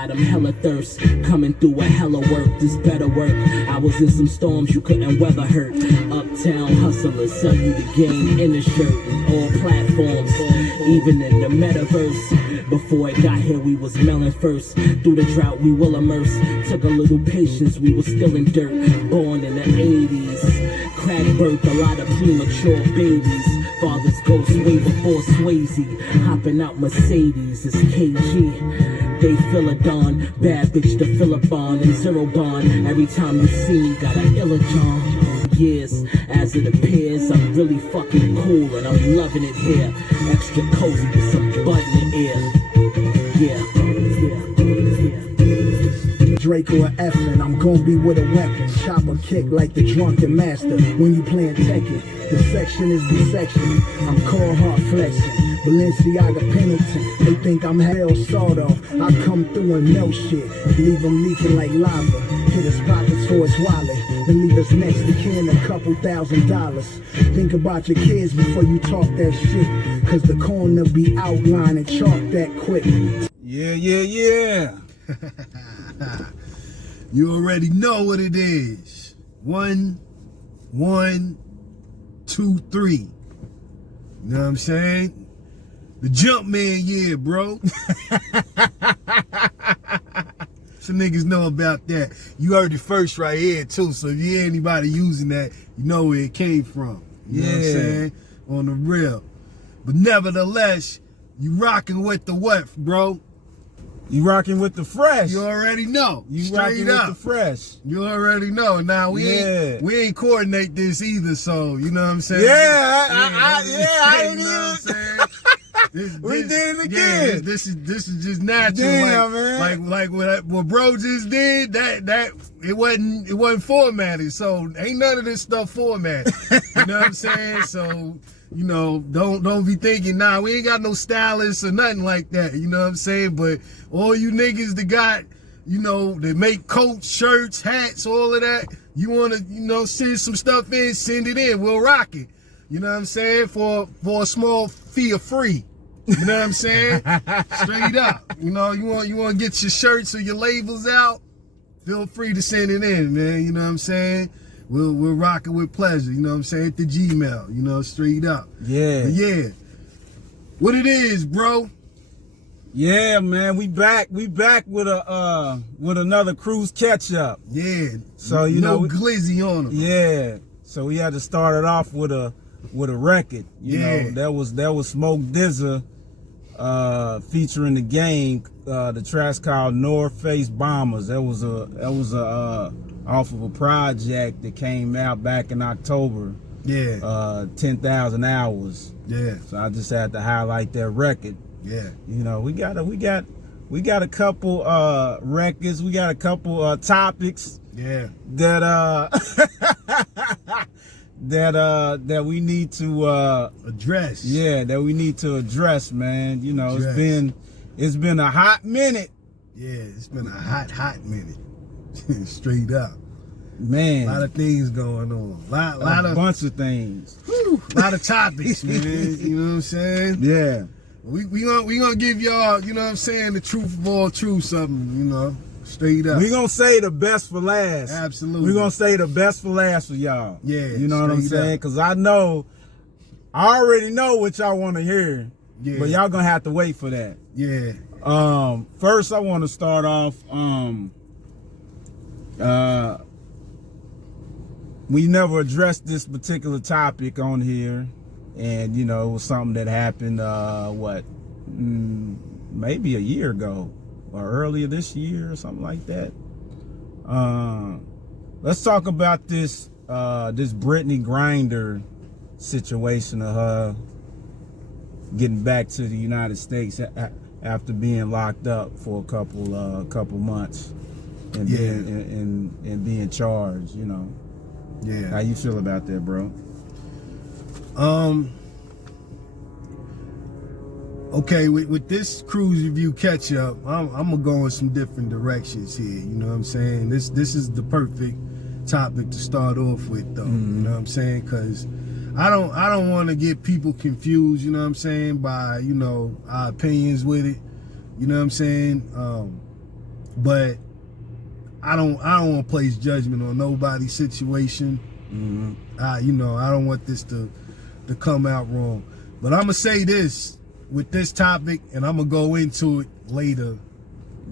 got him hella thirst, coming through a hella work, this better work. I was in some storms you couldn't weather hurt. Uptown hustlers sell you the game in a shirt and all platforms, even in the metaverse. Before it got here we was melon first. Through the drought we will immerse. Took a little patience, we was still in dirt. Born in the 80s, crack birth, a lot of premature babies. Father's ghost way before Swayze. Hopping out Mercedes, it's KG. They fill a dawn, bad bitch to fill a bond and zero bond. Every time you see me, got an illa John. Years, as it appears, I'm really fucking cool and I'm loving it here. Extra cozy with some bud in the ear. Drake or Effin, I'm gon' be with a weapon. Chop or kick like the drunken master. When you playin' Tekken, the section is the section. I'm cold hard flexing. Balenciaga Pennington, they think I'm hell sawed off. I come through and melt shit, leave them leaking like lava. Hit his pockets for his wallet, then leave his next to kin a couple $1,000. Think about your kids before you talk that shit, cause the corner be outlined and chalk that quick. Yeah. You already know what it is. 1, 2, 3. You know what I'm saying? The Jumpman year, bro. Some niggas know about that. You heard it first right here, too. So if you hear anybody using that, you know where it came from. You know what I'm saying? On the real. But nevertheless, you rocking with the what, bro? You rocking with the fresh. You already know. You rocking with the fresh. You already know. Now we ain't coordinate this either, so you know what I'm saying? I ain't even. We did it again. Yeah, this is just natural. Damn, man. Like what bro just did. That it wasn't formatted. So ain't none of this stuff formatted. You know what I'm saying? So. You know, don't be thinking, nah, we ain't got no stylists or nothing like that. You know what I'm saying? But all you niggas that got, you know, that make coats, shirts, hats, all of that, you want to, you know, send some stuff in, send it in. We'll rock it. You know what I'm saying? For a small fee of free. You know what I'm saying? Straight up. You know, you want to get your shirts or your labels out, feel free to send it in, man. You know what I'm saying? We'll rock it with pleasure, you know what I'm saying? At the Gmail, you know, straight up. Yeah. But yeah. What it is, bro? Yeah, man, we back with another Kruze Catchup. Yeah. So you know, glizzy on them. Yeah. So we had to start it off with a record. You know, that was Smoke Dizza featuring The Game. The track's called North Face Bombers. That was a off of a project that came out back in October. Yeah. 10,000 hours. Yeah. So I just had to highlight that record. Yeah. You know, we got a couple records. We got a couple topics. Yeah. That we need to address. Yeah, that we need to address, man. You know, it's been a hot minute. Yeah, it's been a hot minute. Straight up. Man. A lot of things going on. A bunch of things. A lot of topics, man. You know what I'm saying? Yeah. We gonna give y'all, you know what I'm saying, the truth of all truth, something, you know, straight up. We gonna say the best for last. Absolutely. We gonna say the best for last for y'all. Yeah. You know what I'm saying? Because I already know what y'all want to hear. Yeah. But y'all gonna have to wait for that. Yeah. First I want to start off. We never addressed this particular topic on here, and you know, it was something that happened maybe a year ago or earlier this year or something like that. Let's talk about this Brittnay Griner situation of her getting back to the United States after being locked up for a couple months and being charged, you know. Yeah. How you feel about that, bro? Okay, with this Kruze Review Catchup, I'm gonna go in some different directions here. You know what I'm saying? This is the perfect topic to start off with, though. Mm-hmm. You know what I'm saying? Because I don't want to get people confused. You know what I'm saying? By, you know, our opinions with it. You know what I'm saying? but I don't want to place judgment on nobody's situation. You know, I don't want this to come out wrong. But I'm gonna say this with this topic, and I'm gonna go into it later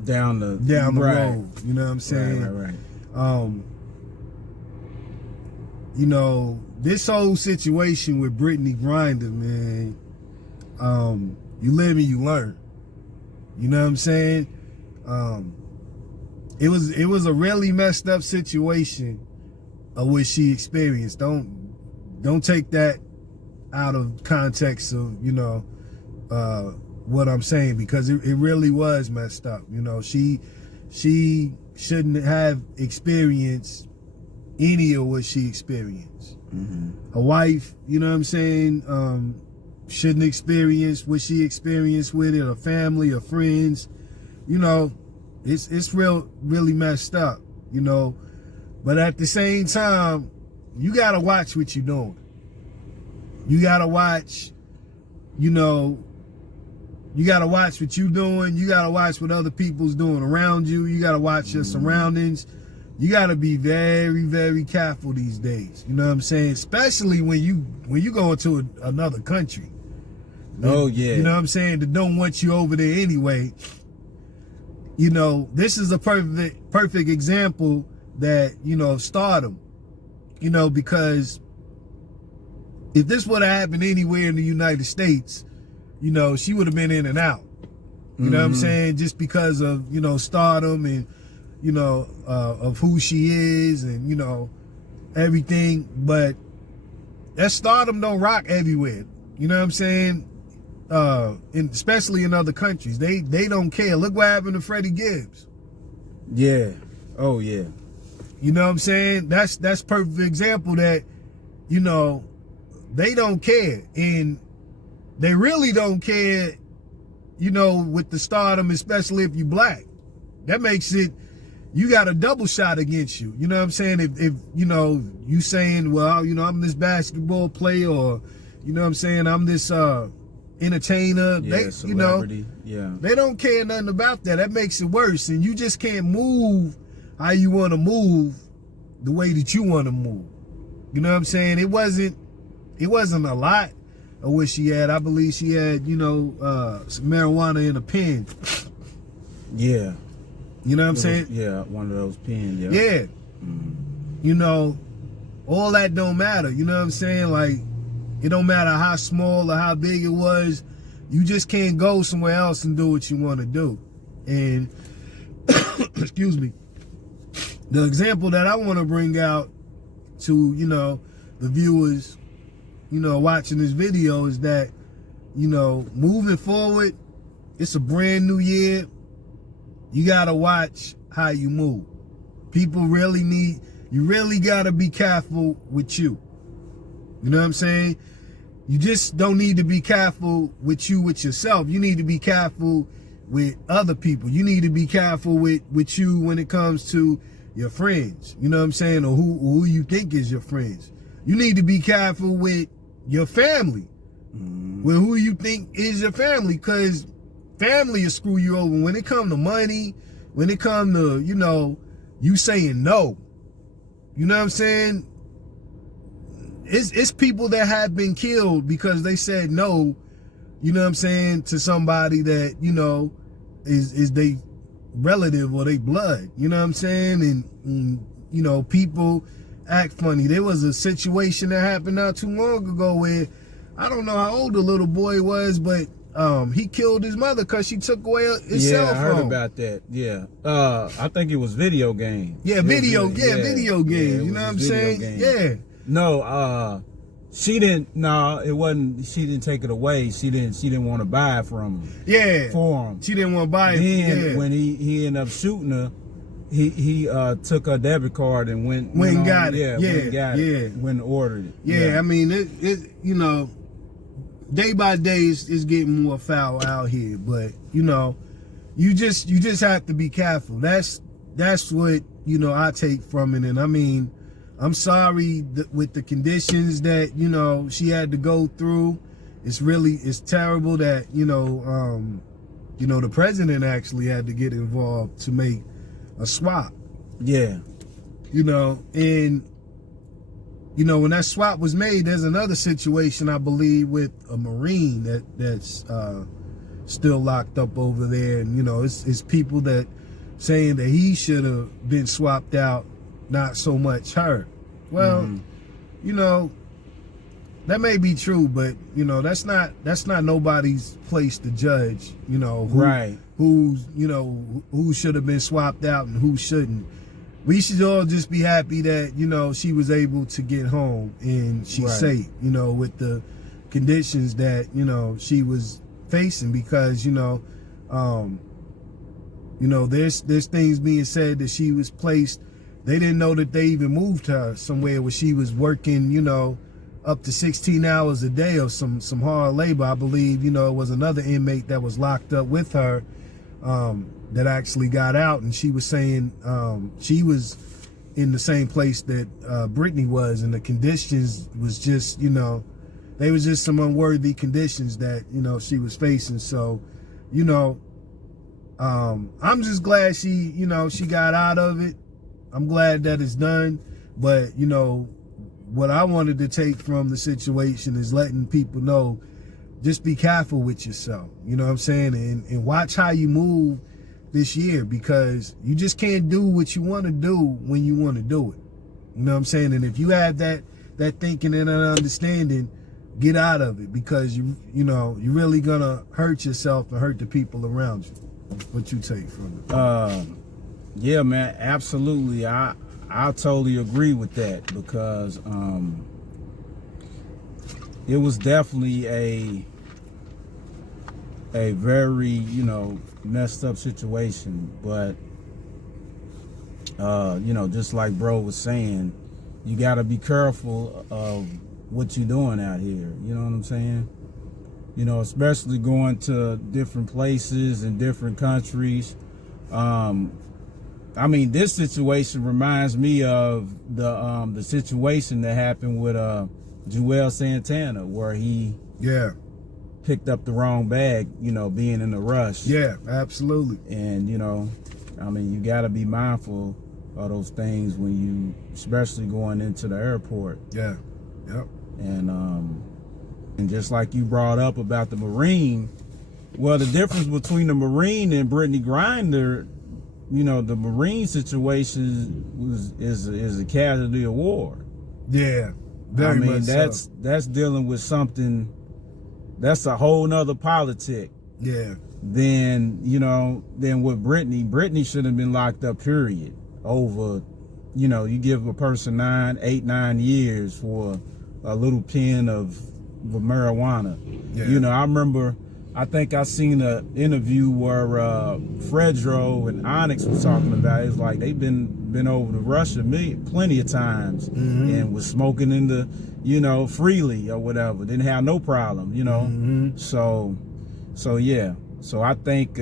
down the road. You know what I'm saying? Right. You know, this whole situation with Brittnay Griner, man. You live and you learn. You know what I'm saying? It was a really messed up situation of what she experienced. Don't take that out of context of, you know, what I'm saying, because it really was messed up. You know, she shouldn't have experienced any of what she experienced. Her wife, you know what I'm saying, shouldn't experience what she experienced with it. Her family, her friends, you know, it's really messed up, you know. But at the same time, you gotta watch what you're doing. You gotta watch, you know, you gotta watch what you're doing. You gotta watch what other people's doing around you. You gotta watch your surroundings. You gotta be very, very careful these days. You know what I'm saying? Especially when you go into another country. Oh yeah. You know what I'm saying? That don't want you over there anyway. You know, this is a perfect example that, you know, of stardom. You know, because if this would have happened anywhere in the United States, you know, she would have been in and out. You know what I'm saying? Just because of, you know, stardom and, you know, of who she is and, you know, everything. But that stardom don't rock everywhere. You know what I'm saying? Especially in other countries. They don't care. Look what happened to Freddie Gibbs. Yeah. Oh yeah. You know what I'm saying? That's perfect example that, you know, they don't care. And they really don't care, you know, with the stardom, especially if you black. That makes it, you got a double shot against you. You know what I'm saying? If you know, you saying, well, you know, I'm this basketball player, or, you know what I'm saying, I'm this entertainer. Yeah, they, celebrity. you know, yeah. They don't care nothing about that. That makes it worse. And you just can't move how you want to move the way that you want to move. You know what I'm saying? It wasn't a lot of what she had. I believe she had, you know, some marijuana in a pen. Yeah. You know what I'm saying? Yeah, one of those pens. Yeah. Yeah. You know, all that don't matter. You know what I'm saying? Like, it don't matter how small or how big it was. You just can't go somewhere else and do what you want to do. And, excuse me, the example that I want to bring out to, you know, the viewers, you know, watching this video is that, you know, moving forward, it's a brand new year. You got to watch how you move. People really you really got to be careful with you. You know what I'm saying? You just don't need to be careful with yourself. You need to be careful with other people. You need to be careful with you when it comes to your friends. You know what I'm saying? Or who you think is your friends. You need to be careful with your family. With who you think is your family, because family will screw you over when it comes to money, when it comes to, you know, you saying no. You know what I'm saying? It's people that have been killed because they said no, you know what I'm saying, to somebody that, you know, is they relative or they blood. You know what I'm saying? And you know, people act funny. There was a situation that happened not too long ago where, I don't know how old the little boy was, but he killed his mother because she took away his cell phone. Yeah, I heard about that. Yeah. I think it was video game. Yeah, video games. Yeah, you know what I'm saying? Yeah. No, she didn't. No, it wasn't. She didn't take it away. She didn't want to buy it from him. Yeah. For him. She didn't want to buy it. Then when he ended up shooting her, he took her debit card and went and got it. Yeah. Went and got it. Went and ordered it. Yeah. I mean, it you know, day by day it's getting more foul out here. But you know, you just have to be careful. That's what, you know, I take from it. And I mean, I'm sorry with the conditions that, you know, she had to go through. It's terrible that, you know, the president actually had to get involved to make a swap. Yeah. You know, and you know, when that swap was made, there's another situation, I believe, with a Marine that's still locked up over there. And, you know, it's people that saying that he should have been swapped out, not so much her. Well, you know, that may be true, but, you know, that's not nobody's place to judge, you know, who should have been swapped out and who shouldn't. We should all just be happy that, you know, she was able to get home and she's safe, you know, with the conditions that, you know, she was facing, because, there's things being said that she was placed. They didn't know that they even moved her somewhere where she was working, you know, up to 16 hours a day of some hard labor. I believe, you know, it was another inmate that was locked up with her, that actually got out, and she was saying she was in the same place that Brittany was, and the conditions was just, you know, they was just some unworthy conditions that, you know, she was facing. So, you know, I'm just glad she, you know, she got out of it. I'm glad that it's done. But, you know, what I wanted to take from the situation is letting people know, just be careful with yourself. You know what I'm saying? And watch how you move this year, because you just can't do what you want to do when you want to do it. You know what I'm saying? And if you have that thinking and that understanding, get out of it, because you're really gonna hurt yourself and hurt the people around you. What you take from it? Yeah, man, absolutely. I totally agree with that, because it was definitely a very, you know, messed up situation. But you know, just like bro was saying, you got to be careful of what you're doing out here. You know what I'm saying? You know, especially going to different places and different countries. I mean, this situation reminds me of the situation that happened with Joel Santana, where he picked up the wrong bag, you know, being in a rush. Yeah, absolutely. And, you know, I mean, you got to be mindful of those things when you, especially going into the airport. Yeah, yep. And just like you brought up about the Marine, well, the difference between the Marine and Brittany Griner, you know, the Marine situation is a casualty of war. Yeah, very much so. That's dealing with something that's a whole nother politic. Yeah. Then with Brittany should have been locked up, period. Over, you know, you give a person 9 years for a little pen of marijuana. Yeah. You know, I think I seen an interview where Fredro and Onyx was talking about it. It's like they've been over to Russia plenty of times, and was smoking in the, you know, freely or whatever. Didn't have no problem, you know. So yeah. So I think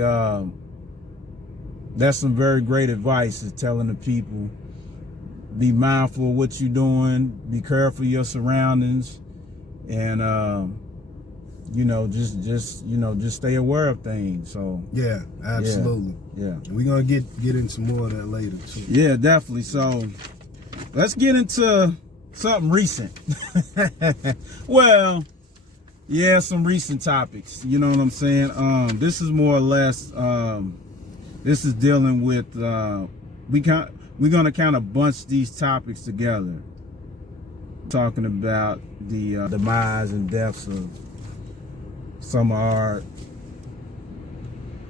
that's some very great advice, is telling the people, be mindful of what you're doing, be careful of your surroundings, and you know, just stay aware of things. So yeah, absolutely. Yeah. We're gonna get into more of that later too. Yeah, definitely. So let's get into something recent. Well, yeah, some recent topics. You know what I'm saying? This is more or less this is dealing with we're gonna kind of bunch these topics together, talking about the demise and deaths of some of our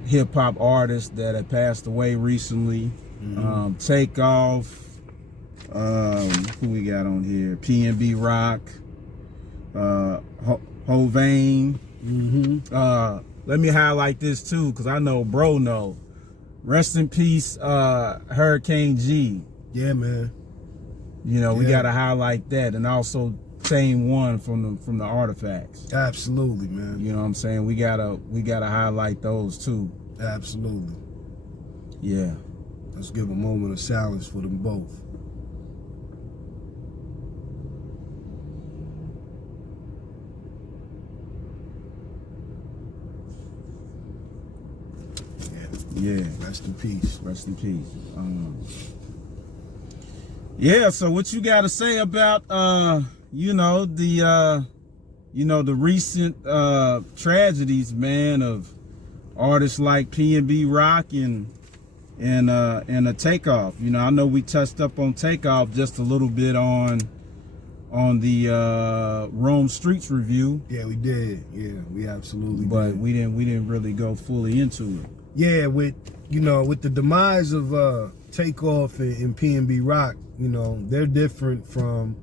hip-hop artists that have passed away recently. Takeoff, who we got on here? PNB Rock, Hovain. Let me highlight this too, because I know bro know. Rest in peace, Hurricane G. Yeah, man. You know, we gotta highlight that, and also Tame One from the Artifacts. Absolutely, man. You know what I'm saying? We gotta highlight those too. Absolutely. Yeah. Let's give a moment of silence for them both. Yeah. Rest in peace. Rest in peace. Yeah, so what you got to say about, you know, the recent tragedies, man, of artists like P&B Rock and a Takeoff. You know, I know we touched up on Takeoff just a little bit on the Rome Streets review. Yeah, we did. Yeah, we absolutely but did. we didn't really go fully into it. Yeah, with the demise of Takeoff and P&B Rock, you know, they're different from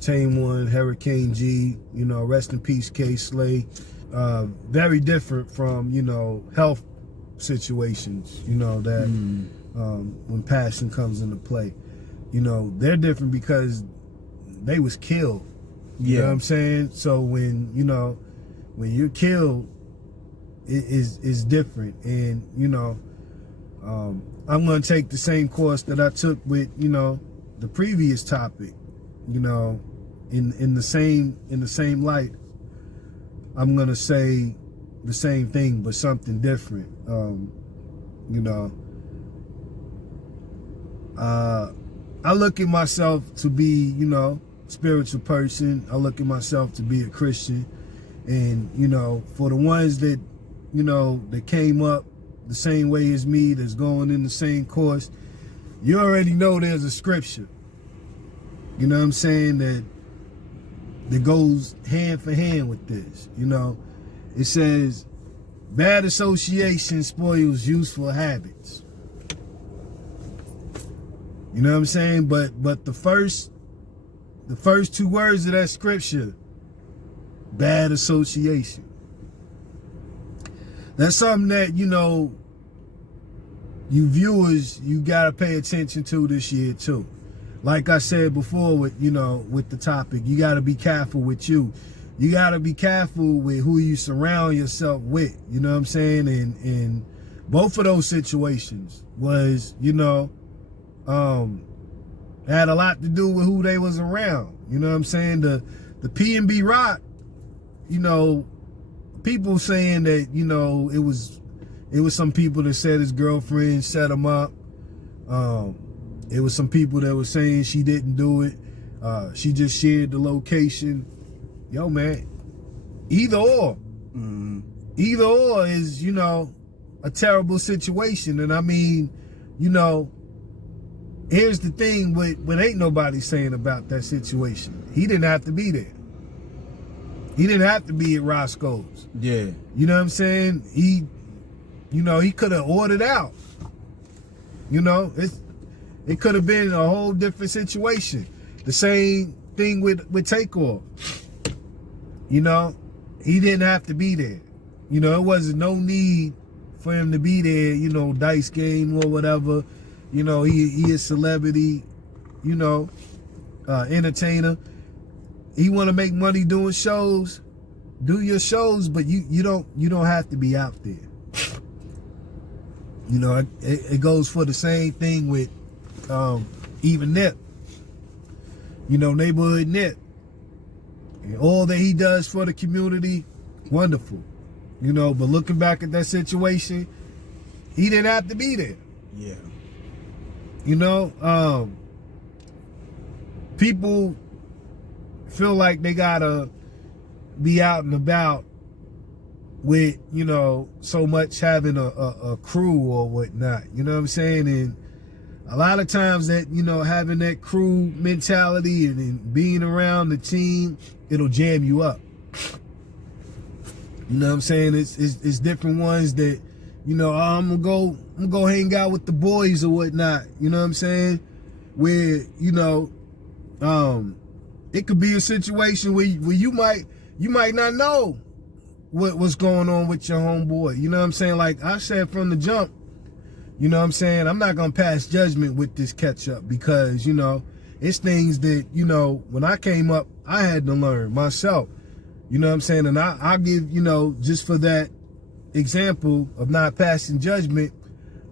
Tame One, Hurricane G, you know, rest in peace K Slay. Very different from, you know, health situations, you know, that when passion comes into play. You know, they're different because they was killed. You know what I'm saying? So when you're killed, it is different. And, you know, I'm gonna take the same course that I took with, you know, the previous topic, you know, in the same light. I'm gonna say the same thing but something different. You know, I look at myself to be, you know, spiritual person. I look at myself to be a Christian. And, you know, for the ones that, you know, that came up the same way as me, that's going in the same course, you already know there's a scripture, you know what I'm saying, that goes hand for hand with this. You know, it says, bad association spoils useful habits. You know what I'm saying? But the first two words of that scripture, bad association. That's something that, you know, you viewers, you gotta pay attention to this year too. Like I said before with the topic, you gotta be careful with you. You gotta be careful with who you surround yourself with. You know what I'm saying? And both of those situations was, you know, had a lot to do with who they was around. You know what I'm saying? The P&B Rock, you know, people saying that, you know, it was some people that said his girlfriend set him up. It was some people that were saying she didn't do it. She just shared the location. Yo, man, either or. Either or is, you know, a terrible situation. And I mean, you know, here's the thing what ain't nobody saying about that situation. He didn't have to be there. He didn't have to be at Roscoe's. Yeah. You know what I'm saying? He could have ordered out. You know, it could have been a whole different situation. The same thing with Takeoff. You know, he didn't have to be there. You know, it wasn't no need for him to be there, you know, dice game or whatever. You know, he is celebrity, you know, entertainer. He want to make money doing shows, do your shows, but you don't have to be out there. You know, it goes for the same thing with even Nip. You know, neighborhood Nip. And all that he does for the community, wonderful. You know, but looking back at that situation, he didn't have to be there. Yeah. You know, people feel like they gotta be out and about with, you know, so much having a crew or whatnot. You know what I'm saying? And a lot of times that, you know, having that crew mentality and being around the team, it'll jam you up. You know what I'm saying? It's different ones that, you know, I'm gonna go hang out with the boys or whatnot. You know what I'm saying? Where, you know, it could be a situation where you might not know what's going on with your homeboy. You know what I'm saying? Like I said from the jump, you know what I'm saying? I'm not gonna pass judgment with this catch-up because, you know, it's things that, you know, when I came up, I had to learn myself. You know what I'm saying? And I'll give, you know, just for that example of not passing judgment,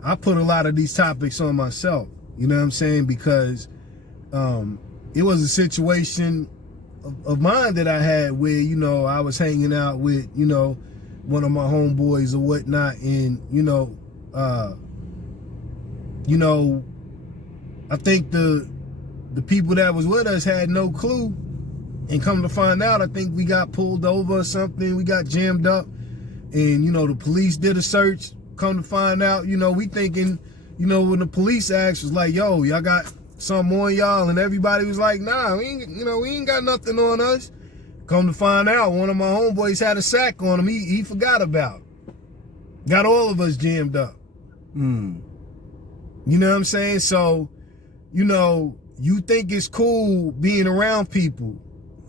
I put a lot of these topics on myself. You know what I'm saying? Because it was a situation of mine that I had where, you know, I was hanging out with, you know, one of my homeboys or whatnot, and, you know, you know, I think the people that was with us had no clue, and come to find out, I think we got pulled over or something. We got jammed up, and you know, the police did a search. Come to find out, you know, we thinking, you know, when the police asked, was like, yo, y'all got something on y'all, and everybody was like, nah, we ain't got nothing on us. Come to find out, one of my homeboys had a sack on him. He forgot about. Got all of us jammed up. You know what I'm saying? So, you know, you think it's cool being around people,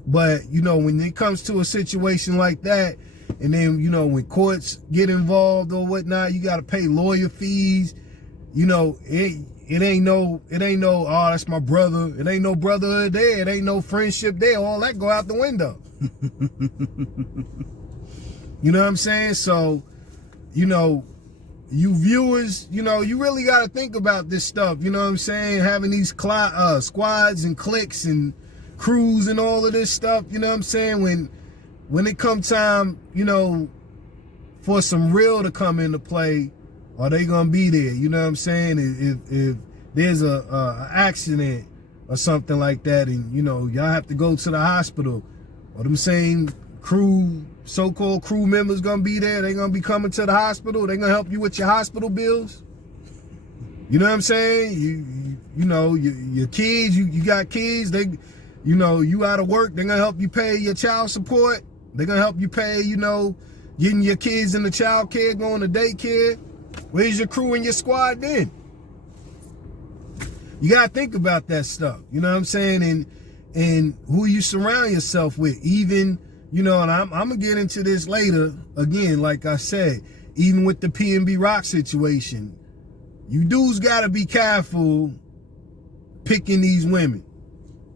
but you know, when it comes to a situation like that, and then, you know, when courts get involved or whatnot, you got to pay lawyer fees. You know, it ain't no, oh, that's my brother. It ain't no brotherhood there. It ain't no friendship there. All that go out the window. You know what I'm saying? So, you know, you viewers, you know, you really got to think about this stuff. You know what I'm saying? Having these squads and cliques and crews and all of this stuff. You know what I'm saying? When it come time, you know, for some real to come into play, are they gonna be there? You know what I'm saying? If there's a accident or something like that, and you know, y'all have to go to the hospital, or them same so-called crew members gonna be there, they gonna be coming to the hospital, they gonna help you with your hospital bills. You know what I'm saying? You know, your kids, you got kids, they, you know, you out of work, they're gonna help you pay your child support, they're gonna help you pay, you know, getting your kids into child care, going to daycare. Where's your crew and your squad then? You gotta think about that stuff, you know what I'm saying? And who you surround yourself with, even, you know, and I'm gonna get into this later, again, like I said, even with the PNB Rock situation, you dudes gotta be careful picking these women.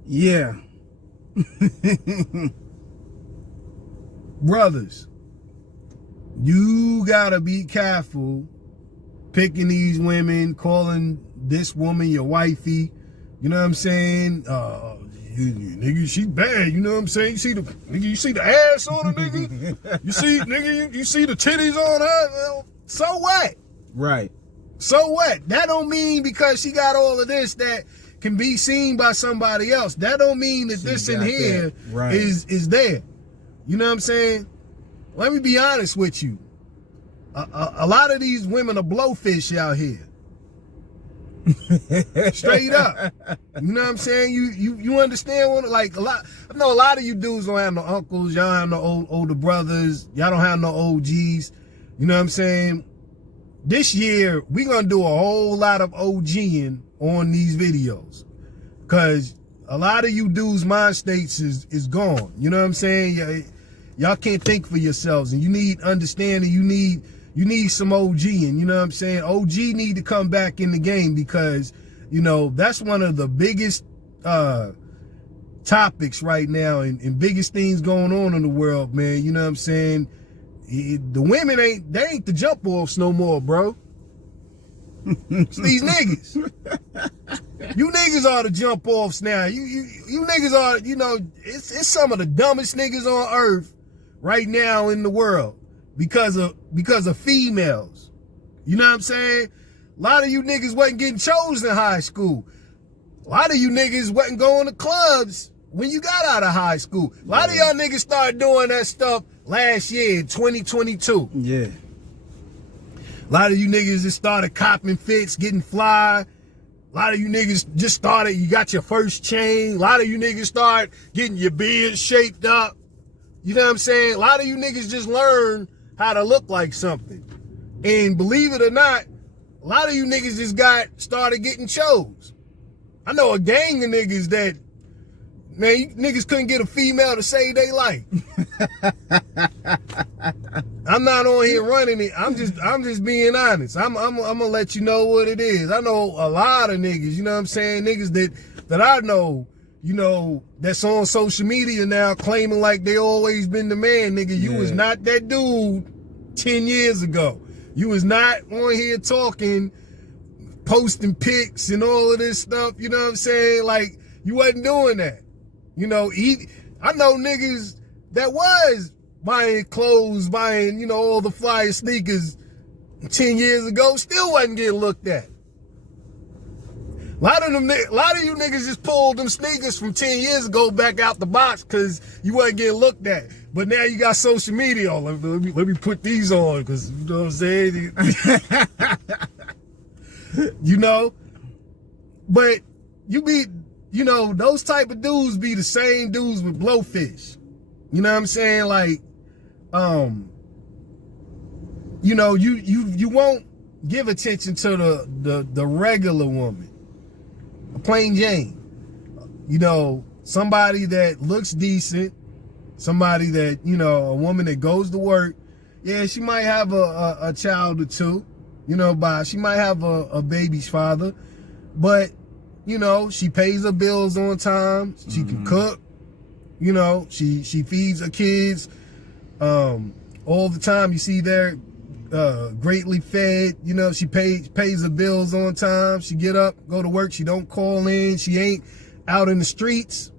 Yeah. Brothers, you gotta be careful picking these women, calling this woman your wifey. You know what I'm saying? Nigga, she bad. You know what I'm saying? You see the ass on her, nigga. You see the titties on her. Well, so what? Right. So what? That don't mean because she got all of this that can be seen by somebody else. That don't mean that this in here is there. You know what I'm saying? Let me be honest with you. A lot of these women are blowfish out here. Straight up. You know what I'm saying? You understand what, like, I know a lot of you dudes don't have no uncles, y'all have no older brothers, y'all don't have no OGs. You know what I'm saying? This year, we gonna do a whole lot of OGing on these videos. Cause a lot of you dudes' mind states is gone. You know what I'm saying? Y'all can't think for yourselves, and you need understanding. You need some OGing. You know what I'm saying? OG need to come back in the game, because, you know, that's one of the biggest topics right now, and biggest things going on in the world, man. You know what I'm saying? The women ain't the jump offs no more, bro. It's these niggas. You niggas are the jump offs now. You niggas are, you know, it's some of the dumbest niggas on earth right now in the world because of females. You know what I'm saying? A lot of you niggas wasn't getting chosen in high school. A lot of you niggas wasn't going to clubs when you got out of high school. A lot of y'all niggas started doing that stuff last year in 2022. Yeah. A lot of you niggas just started copping fits, getting fly. A lot of you niggas just started, you got your first chain. A lot of you niggas start getting your beard shaped up. You know what I'm saying? A lot of you niggas just learn how to look like something. And believe it or not, a lot of you niggas just started getting chose. I know a gang of niggas that, man, you niggas couldn't get a female to say they like. I'm not on here running it. I'm just being honest. I'm gonna let you know what it is. I know a lot of niggas, you know what I'm saying? Niggas that I know, you know, that's on social media now claiming like they always been the man, nigga. You was not that dude 10 years ago. You was not on here talking, posting pics and all of this stuff, you know what I'm saying? Like, you wasn't doing that. You know, I know niggas that was buying clothes, buying, you know, all the fly sneakers 10 years ago still wasn't getting looked at. A lot of you niggas just pulled them sneakers from 10 years ago back out the box because you wasn't getting looked at. But now you got social media. Let me put these on because, you know what I'm saying? You know? But those type of dudes be the same dudes with blowfish. You know what I'm saying? Like, you won't give attention to the regular woman. A plain Jane. Somebody that looks decent, somebody that, a woman that goes to work. Yeah, she might have a child or two, she might have a baby's father, but, she pays her bills on time. She can cook, she feeds her kids all the time. You see they're greatly fed, she pays her bills on time. She get up, go to work. She don't call in. She ain't out in the streets.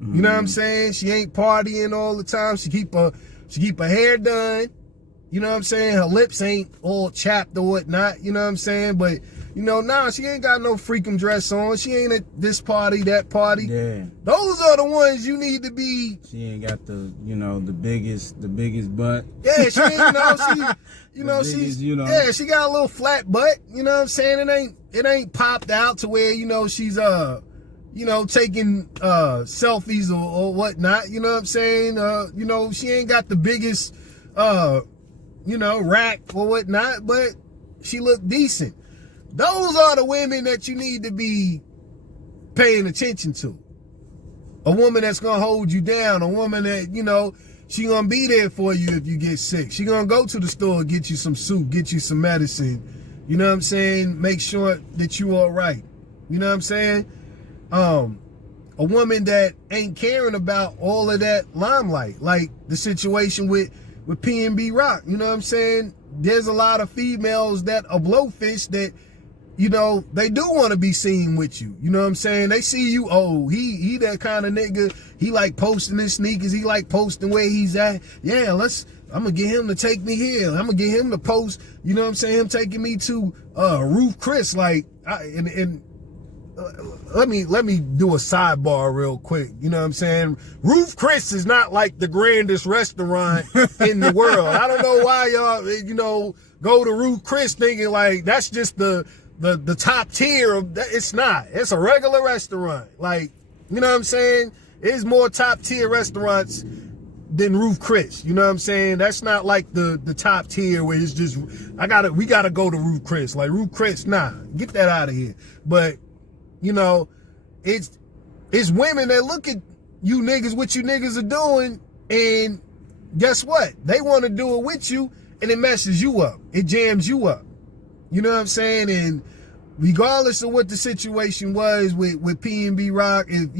You know what I'm saying? She ain't partying all the time. She keep her hair done. You know what I'm saying? Her lips ain't all chapped or whatnot. You know what I'm saying? But she ain't got no freaking dress on. She ain't at this party, that party. Yeah. Those are the ones you need to be. She ain't got the biggest butt. Yeah, she she got a little flat butt. You know what I'm saying? It ain't popped out to where she's taking selfies or whatnot. You know what I'm saying? She ain't got the biggest rack or whatnot, but she look decent. Those are the women that you need to be paying attention to. A woman that's gonna hold you down. A woman that, she gonna be there for you if you get sick. She gonna go to the store, get you some soup, get you some medicine. You know what I'm saying? Make sure that you all right. You know what I'm saying? A woman that ain't caring about all of that limelight. Like the situation with P&B Rock. You know what I'm saying? There's a lot of females that are blowfish that, they do want to be seen with you. You know what I'm saying? They see you, he that kind of nigga. He like posting his sneakers. He like posting where he's at. Yeah, I'm going to get him to take me here. I'm going to get him to post, you know what I'm saying? Him taking me to Roof Chris. Like, let me do a sidebar real quick. You know what I'm saying? Roof Chris is not like the grandest restaurant in the world. I don't know why y'all, go to Roof Chris thinking like that's just the top tier of that. It's not. It's a regular restaurant. Like, you know what I'm saying? There's more top tier restaurants than Roof Chris. You know what I'm saying? That's not like the top tier where it's just we gotta go to Roof Chris. Like Roof Chris, nah, get that out of here. But it's women that look at you niggas, what you niggas are doing, and guess what? They want to do it with you, and it messes you up. It jams you up. You know what I'm saying? And regardless of what the situation was with P&B Rock, if,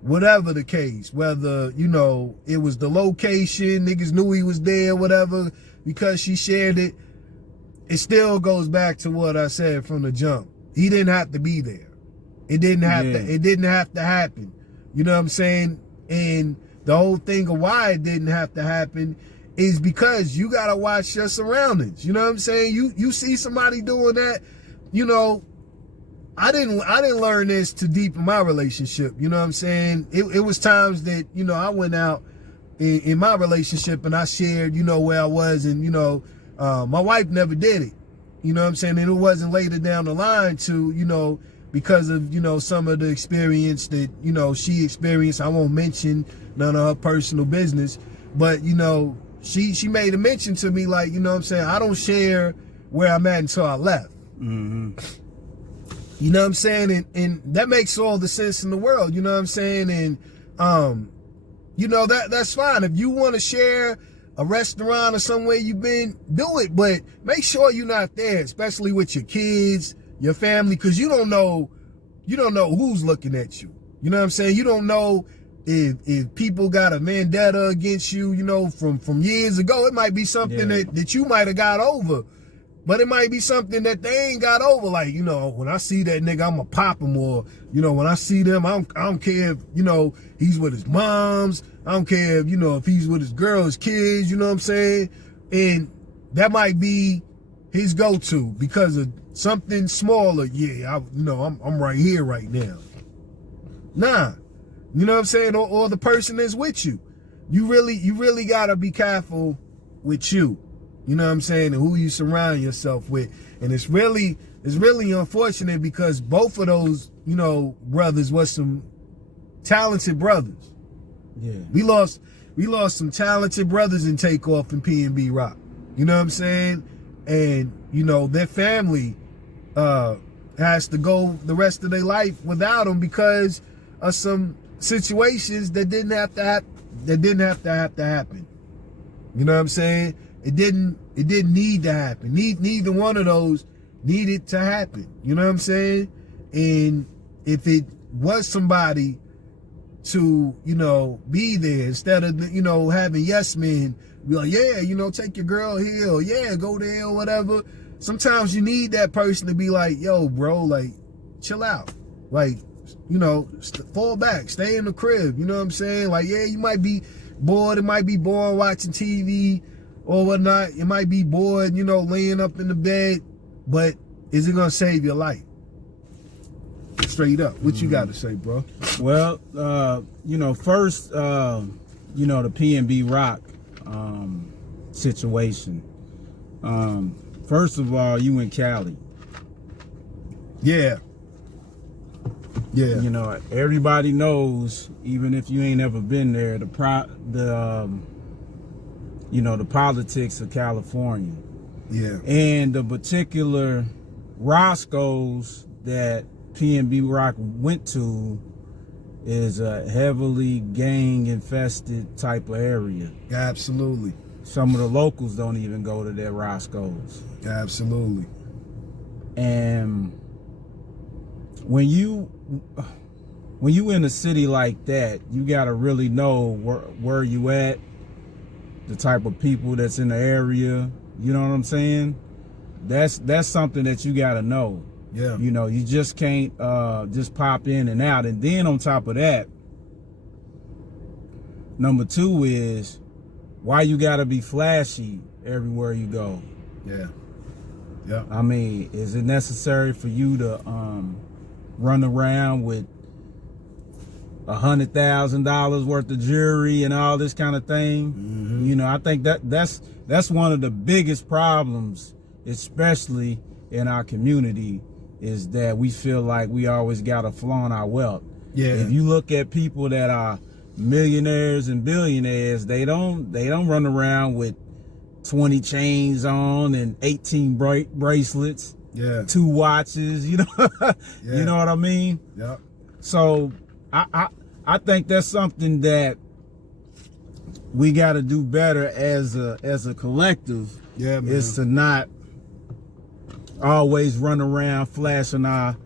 whatever the case, whether, it was the location, niggas knew he was there, whatever, because she shared it, it still goes back to what I said from the jump. He didn't have to be there. It didn't have to happen. You know what I'm saying? And the whole thing of why it didn't have to happen is because you gotta watch your surroundings. You know what I'm saying? You see somebody doing that, I didn't learn this to deepen my relationship. You know what I'm saying? It was times that, I went out in my relationship and I shared, where I was, and my wife never did it. You know what I'm saying? And it wasn't later down the line to, because of, some of the experience that, she experienced. I won't mention none of her personal business, but, she made a mention to me, like, you know what I'm saying? I don't share where I'm at until I left. Mm-hmm. You know what I'm saying? And that makes all the sense in the world. You know what I'm saying? And, that's fine. If you want to share a restaurant or somewhere you've been, do it. But make sure you're not there, especially with your kids, your family, because you don't know who's looking at you. You know what I'm saying? You don't know if people got a vendetta against you, from years ago. It might be something that you might have got over, but it might be something that they ain't got over. Like, when I see that nigga, I'm gonna pop him. Or, when I see them, I don't care if, he's with his moms. I don't care if, if he's with his girl, his kids, you know what I'm saying? And that might be his go-to because of something smaller. Yeah, I'm right here right now. Nah, you know what I'm saying? Or the person that's with you. You really gotta be careful with you. You know what I'm saying? And who you surround yourself with. And it's really unfortunate because both of those, brothers was some talented brothers. Yeah. We lost some talented brothers in Takeoff and P&B Rock. You know what I'm saying? And, their family has to go the rest of their life without them because of some situations that didn't have to happen. You know what I'm saying? It didn't need to happen. Neither one of those needed to happen. You know what I'm saying? And if it was somebody to, be there instead of, having yes men be like, yeah, take your girl here, or yeah, go there or whatever. Sometimes you need that person to be like, yo, bro, like, chill out. Like, fall back, stay in the crib. You know what I'm saying? Like, yeah, you might be bored. It might be bored watching TV or whatnot. You might be bored, laying up in the bed. But is it gonna save your life? Straight up, what you got to say, bro? Well, first, the P&B Rock situation. First of all, you in Cali. Yeah. Everybody knows, even if you ain't ever been there, the politics of California. Yeah. And the particular Roscoe's that P&B Rock went to is a heavily gang infested type of area. Absolutely. Some of the locals don't even go to their Roscoe's. Absolutely. And when you in a city like that, you gotta really know where you at, the type of people that's in the area. You know what I'm saying? That's something that you gotta know. Yeah. You just can't just pop in and out. And then on top of that, number two is why you gotta be flashy everywhere you go. Yeah. Yeah. I mean, is it necessary for you to run around with $100,000 worth of jewelry and all this kind of thing? Mm-hmm. I think that's one of the biggest problems, especially in our community, is that we feel like we always gotta flaunt our wealth. Yeah. If you look at people that are millionaires and billionaires, they don't run around with 20 chains on and 18 bracelets. Yeah. 2 watches. Yeah. You know what I mean? Yeah. So I think that's something that we got to do better as a collective. Yeah, man. Is to not always run around flashing our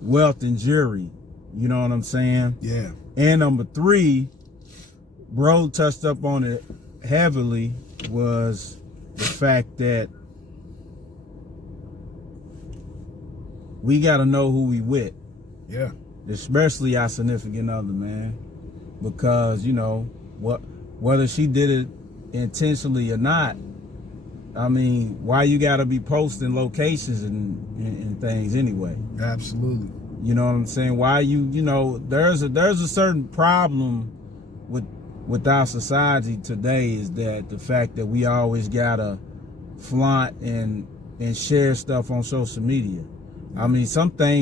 wealth and jewelry. You know what I'm saying? Yeah. And number 3, bro touched up on it heavily, was the fact that we got to know who we with. Yeah. Especially our significant other, man. Because, whether she did it intentionally or not, I mean, why you got to be posting locations and things anyway? Absolutely. You know what I'm saying? Why there's a certain problem with our society today, is that the fact that we always gotta flaunt and share stuff on social media. I mean,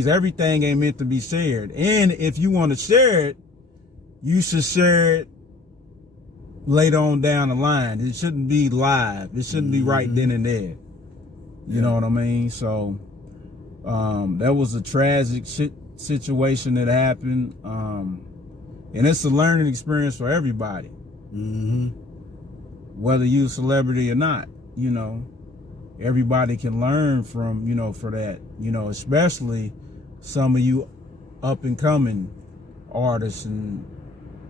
everything ain't meant to be shared. And if you want to share it, you should share it later on down the line. It shouldn't be live. It shouldn't be right then and there. You know what I mean? So that was a tragic situation that happened. And it's a learning experience for everybody. Mm-hmm. Whether you're a celebrity or not, everybody can learn from, for that, especially some of you up and coming artists and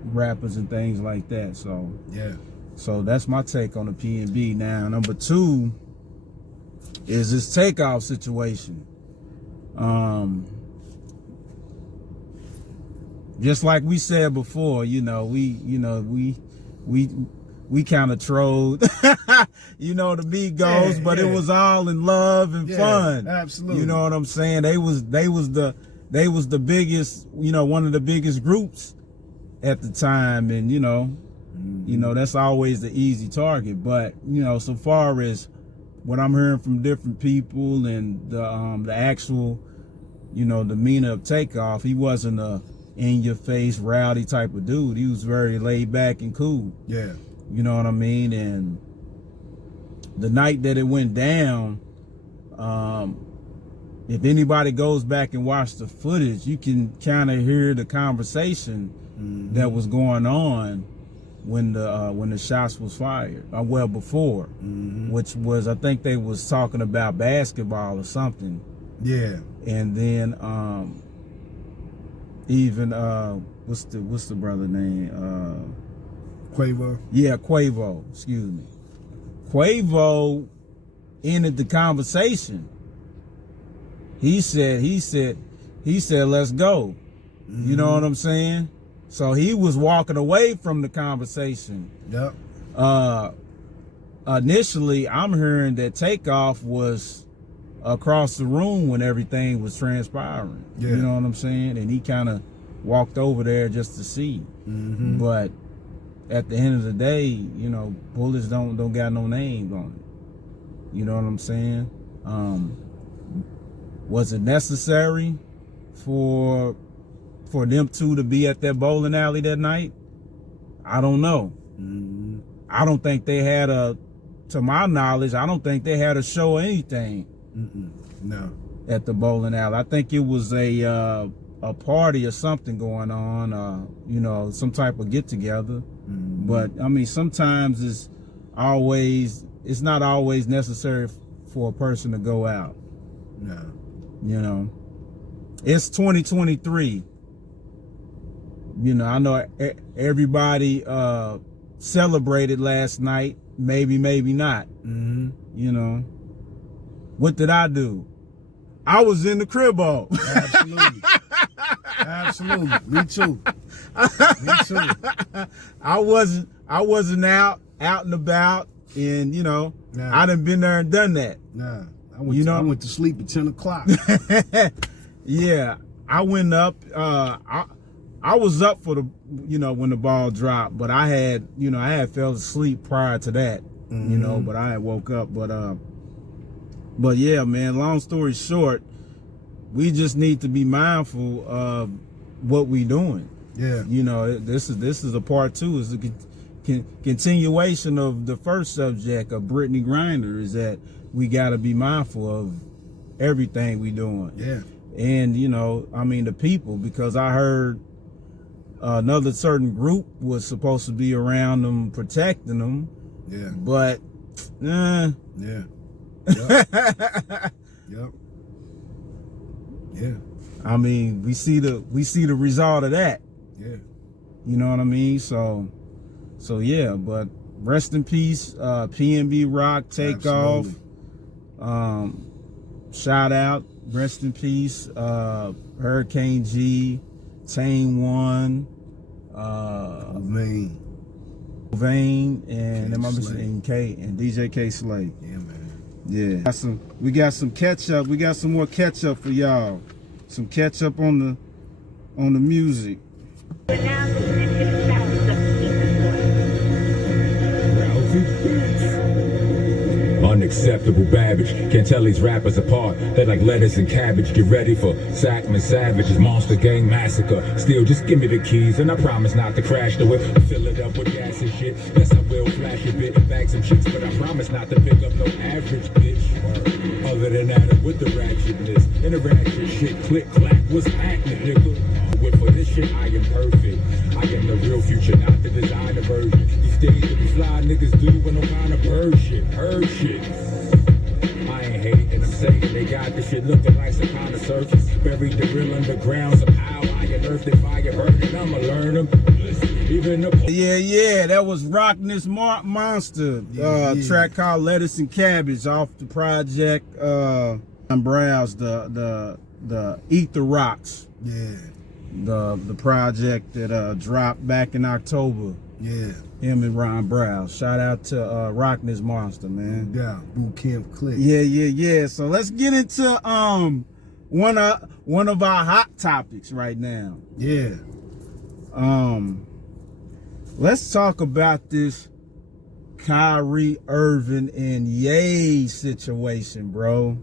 rappers and things like that. So yeah. So that's my take on the P&B. Now, number 2 is this takeoff situation. Just like we said before, we we kind of trolled, you know, the Migos, but it was all in love and fun. Absolutely. You know what I'm saying? They was the biggest, you know, one of the biggest groups at the time, and you know, that's always the easy target. But you know, so far as what I'm hearing from different people and the actual, you know, demeanor of Takeoff, he wasn't a in-your-face rowdy type of dude. He was very laid back and cool. Yeah. You know what I mean? And the night that it went down, if anybody goes back and watch the footage, you can kind of hear the conversation that was going on when the shots was fired, or well before, which was, I think they was talking about basketball or something. Yeah. And then even what's the brother name? Quavo. Yeah, Quavo, excuse me. Quavo ended the conversation. He said, let's go. You know what I'm saying? So he was walking away from the conversation. Yep. Initially, I'm hearing that Takeoff was across the room when everything was transpiring. Yeah. You know what I'm saying? And he kind of walked over there just to see. But at the end of the day, you know, bullets don't got no names on it. You know what I'm saying? Was it necessary for them two to be at that bowling alley that night? I don't know. I don't think they had to my knowledge, I don't think they had a show or anything. No. At the bowling alley. I think it was a party or something going on, you know, some type of get together. But I mean, sometimes it's not always necessary for a person to go out. No. You know, it's 2023. You know, I know everybody celebrated last night. Maybe not. You know, what did I do? I was in the cribbo. Absolutely. Absolutely. Me too. Me too. I wasn't out and about, and you know, I done been there and done that. Nah. I went to sleep at 10 o'clock. Yeah. I went up, I was up for the, you know, when the ball dropped, but I had fell asleep prior to that, you know, but I had woke up, but yeah, man, long story short, we just need to be mindful of what we doing. Yeah. You know, this is a part two, is a continuation of the first subject of Brittnay Griner, is that we got to be mindful of everything we doing. Yeah. And, you know, I mean, the people, because I heard another certain group was supposed to be around them, protecting them. Yeah. But, Yeah. Yep. Yep. Yeah. I mean, we see the result of that. Yeah. You know what I mean? So yeah, but rest in peace, PNB Rock, Takeoff. Shout out, rest in peace, Hurricane G, Tame One, Vain, and DJ K Slay. Yeah, man. Yeah. We got some ketchup. We got some more ketchup for y'all. Some ketchup on the music. Unacceptable babbage, can't tell these rappers apart. They're like lettuce and cabbage. Get ready for Sackman Savage's Monster Gang Massacre. Still, just give me the keys and I promise not to crash the whip. Fill it up with gas and shit. Yes, I will flash a bit and bag some chicks, but I promise not to pick up no average bitch. Other than that, with the ratchetness, interaction shit, click clack, what's happening, nigga? With for this shit, I am perfect. I am the real future, not the designer version. These days that we fly niggas do with no kind of bird shit. I ain't hating, I'm saying they got this shit looking like some kind of surface. Buried the real underground, somehow I unearthed it, fire burning, I'ma learn them. Even the Yeah, that was Rockness Monster, track called Lettuce and Cabbage off the project, Browse, the Eat the Rocks. Yeah. The project that dropped back in October. Yeah. Him and Ron Brown. Shout out to Rockness Monster, man. Yeah. Boot Camp Click. Yeah. So let's get into one of our hot topics right now. Yeah. Let's talk about this Kyrie Irving and Ye situation, bro.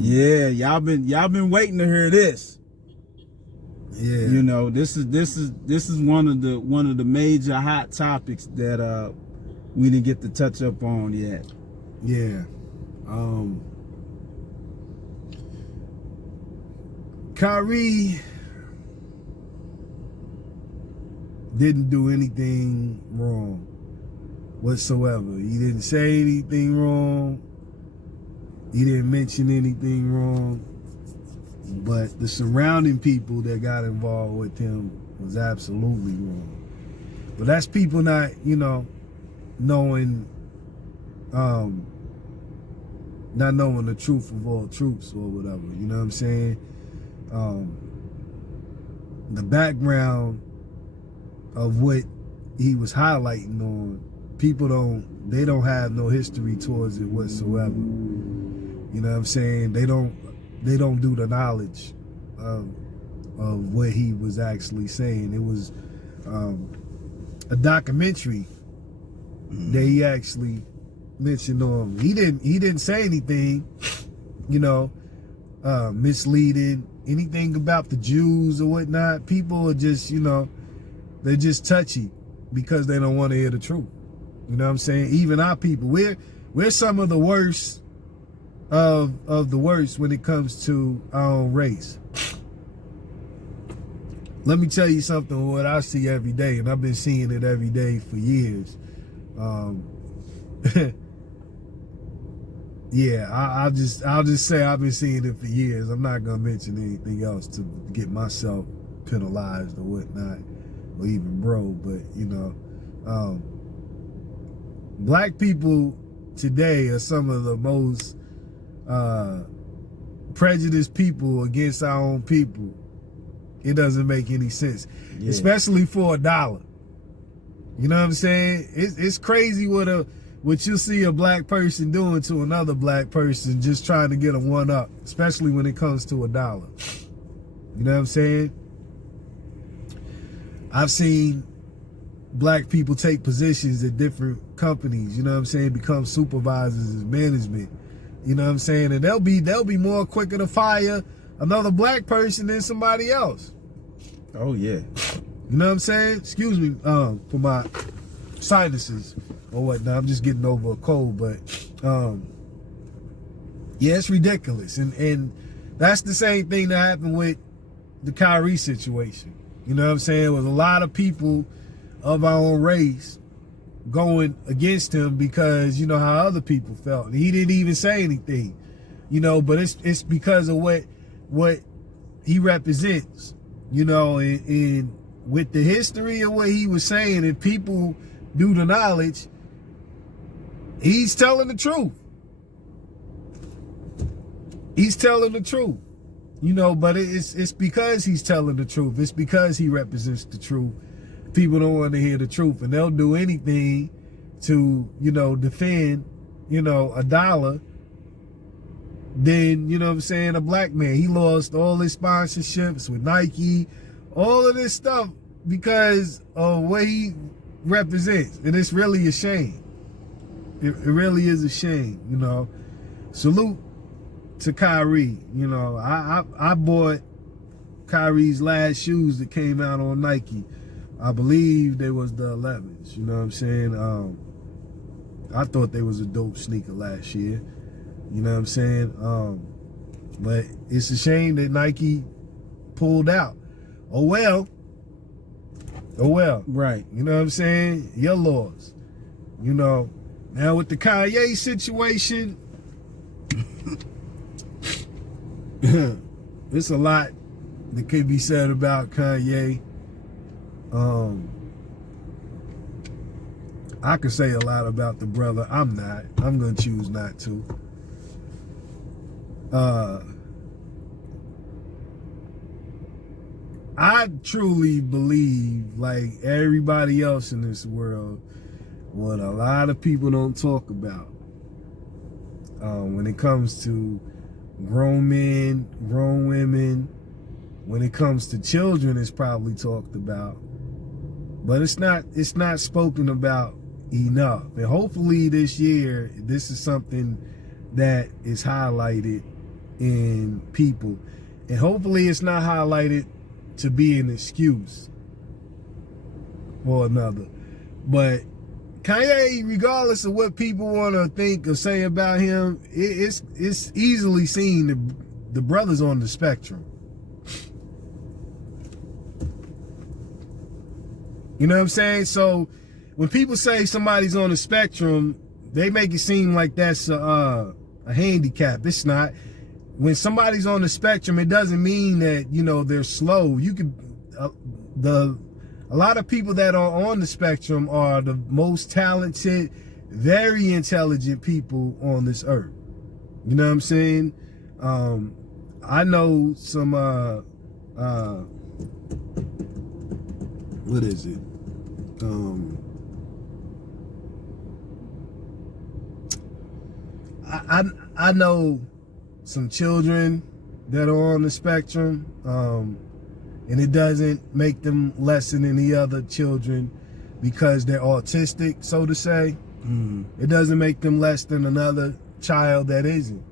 Yeah, y'all been waiting to hear this. Yeah. You know, this is one of the major hot topics that we didn't get to touch up on yet. Yeah. Kyrie didn't do anything wrong whatsoever. He didn't say anything wrong. He didn't mention anything wrong. But the surrounding people that got involved with him was absolutely wrong. But that's people not, knowing, not knowing the truth of all truths or whatever. You know what I'm saying? The background of what he was highlighting on, people don't have no history towards it whatsoever. You know what I'm saying? They don't do the knowledge of what he was actually saying. It was a documentary that he actually mentioned on. He didn't say anything, misleading, anything about the Jews or whatnot. People are just, they're just touchy because they don't want to hear the truth. You know what I'm saying? Even our people, we're some of the worst of the worst when it comes to our own race. Let me tell you something, what I see every day, and I've been seeing it every day for years. Yeah, I'll just say I've been seeing it for years. I'm not gonna mention anything else to get myself penalized or whatnot, or even bro. But black people today are some of the most prejudiced people against our own people. It doesn't make any sense, especially for $1. You know what I'm saying? It's crazy what you see a black person doing to another black person, just trying to get them one up, especially when it comes to $1. You know what I'm saying? I've seen black people take positions at different companies, you know what I'm saying, become supervisors and management. You know what I'm saying? And they'll be more quicker to fire another black person than somebody else. Oh yeah. You know what I'm saying? Excuse me for my sinuses or whatnot. I'm just getting over a cold, but yeah, it's ridiculous. And that's the same thing that happened with the Kyrie situation. You know what I'm saying? It was a lot of people of our own race going against him because you know how other people felt. And he didn't even say anything, but it's because of what he represents, and with the history of what he was saying, if people do the knowledge, he's telling the truth. He's telling the truth, but it's because he's telling the truth. It's because he represents the truth. People don't want to hear the truth, and they'll do anything to, defend, $1. Then, what I'm saying, a black man, he lost all his sponsorships with Nike, all of this stuff because of what he represents. And it's really a shame. It really is a shame, Salute to Kyrie. I bought Kyrie's last shoes that came out on Nike. I believe they was the 11s, you know what I'm saying? I thought they was a dope sneaker last year, you know what I'm saying? But it's a shame that Nike pulled out. Oh well. Right. You know what I'm saying? Your laws. Now with the Kanye situation, there's a lot that could be said about Kanye. I could say a lot about the brother. I'm gonna choose not to. I truly believe, like everybody else in this world, what a lot of people don't talk about when it comes to grown men, grown women, when it comes to children, it's probably talked about, but it's not spoken about enough. And hopefully this year, this is something that is highlighted in people, and hopefully it's not highlighted to be an excuse for another. But Kanye, regardless of what people want to think or say about him, it's easily seen the brother's on the spectrum. You know what I'm saying? So when people say somebody's on the spectrum, they make it seem like that's a handicap. It's not. When somebody's on the spectrum, it doesn't mean that, you know, they're slow. You could a lot of people that are on the spectrum are the most talented, very intelligent people on this earth. You know what I'm saying? I know some what is it? I know some children that are on the spectrum, and it doesn't make them less than any other children because they're autistic, so to say. It doesn't make them less than another child that isn't,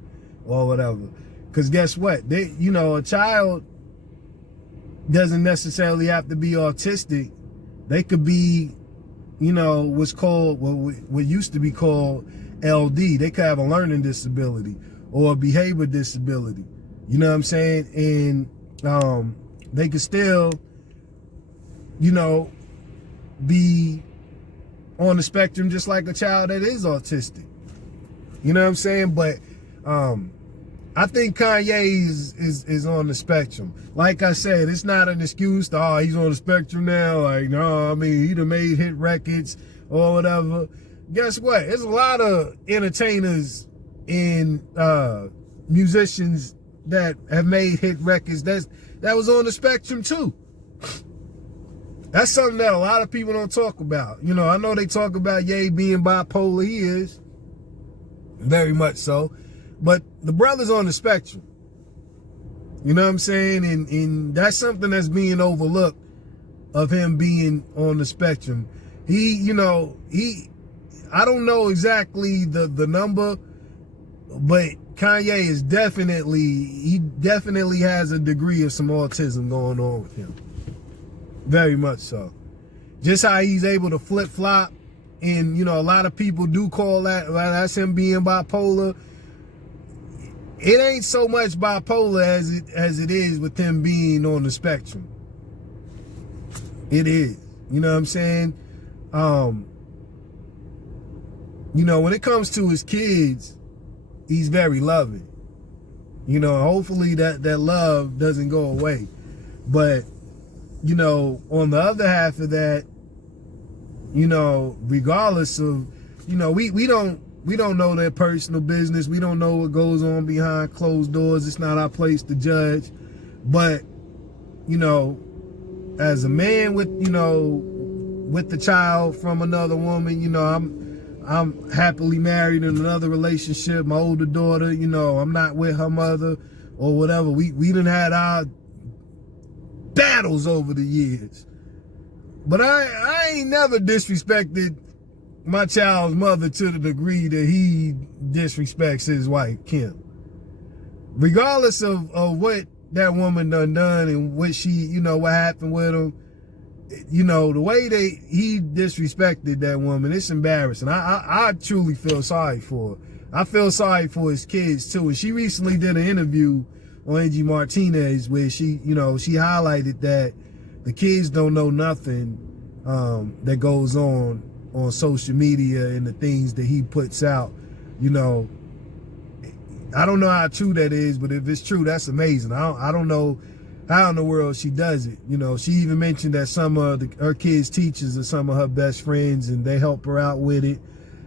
or whatever. Because guess what? You know, a child doesn't necessarily have to be autistic. They could be, you know, what's called, what used to be called LD. They could have a learning disability or a behavior disability. You know what I'm saying? And they could still, you know, be on the spectrum just like a child that is autistic. You know what I'm saying? But I think Kanye is on the spectrum. Like I said, it's not an excuse to, oh, he's on the spectrum now. Like, no, I mean, he done made hit records or whatever. Guess what? There's a lot of entertainers and musicians that have made hit records that was on the spectrum too. That's something that a lot of people don't talk about. You know, I know they talk about Ye being bipolar. He is. Very much so. But the brother's on the spectrum. You know what I'm saying? And that's something that's being overlooked, of him being on the spectrum. I don't know exactly the number, but Kanye is definitely has a degree of some autism going on with him. Very much so. Just how he's able to flip-flop, and, you know, a lot of people do call that's him being bipolar. It ain't so much bipolar as it is with him being on the spectrum. It is. You know what I'm saying? You know, when it comes to his kids, he's very loving. You know, hopefully that love doesn't go away. But, you know, on the other half of that, you know, regardless of, you know, we don't know their personal business. We don't know what goes on behind closed doors. It's not our place to judge. But, you know, as a man with the child from another woman, you know, I'm happily married in another relationship. My older daughter, you know, I'm not with her mother or whatever. We done had our battles over the years. But I ain't never disrespected my child's mother to the degree that he disrespects his wife, Kim. Regardless of what that woman done and what she, you know, what happened with him, you know, the way he disrespected that woman, it's embarrassing. I truly feel sorry for her. I feel sorry for his kids too. And she recently did an interview on Angie Martinez where she, you know, she highlighted that the kids don't know nothing that goes on social media and the things that he puts out. You know, I don't know how true that is, but if it's true, that's amazing. I don't know how in the world she does it. You know, she even mentioned that some of her kids' teachers are some of her best friends and they help her out with it,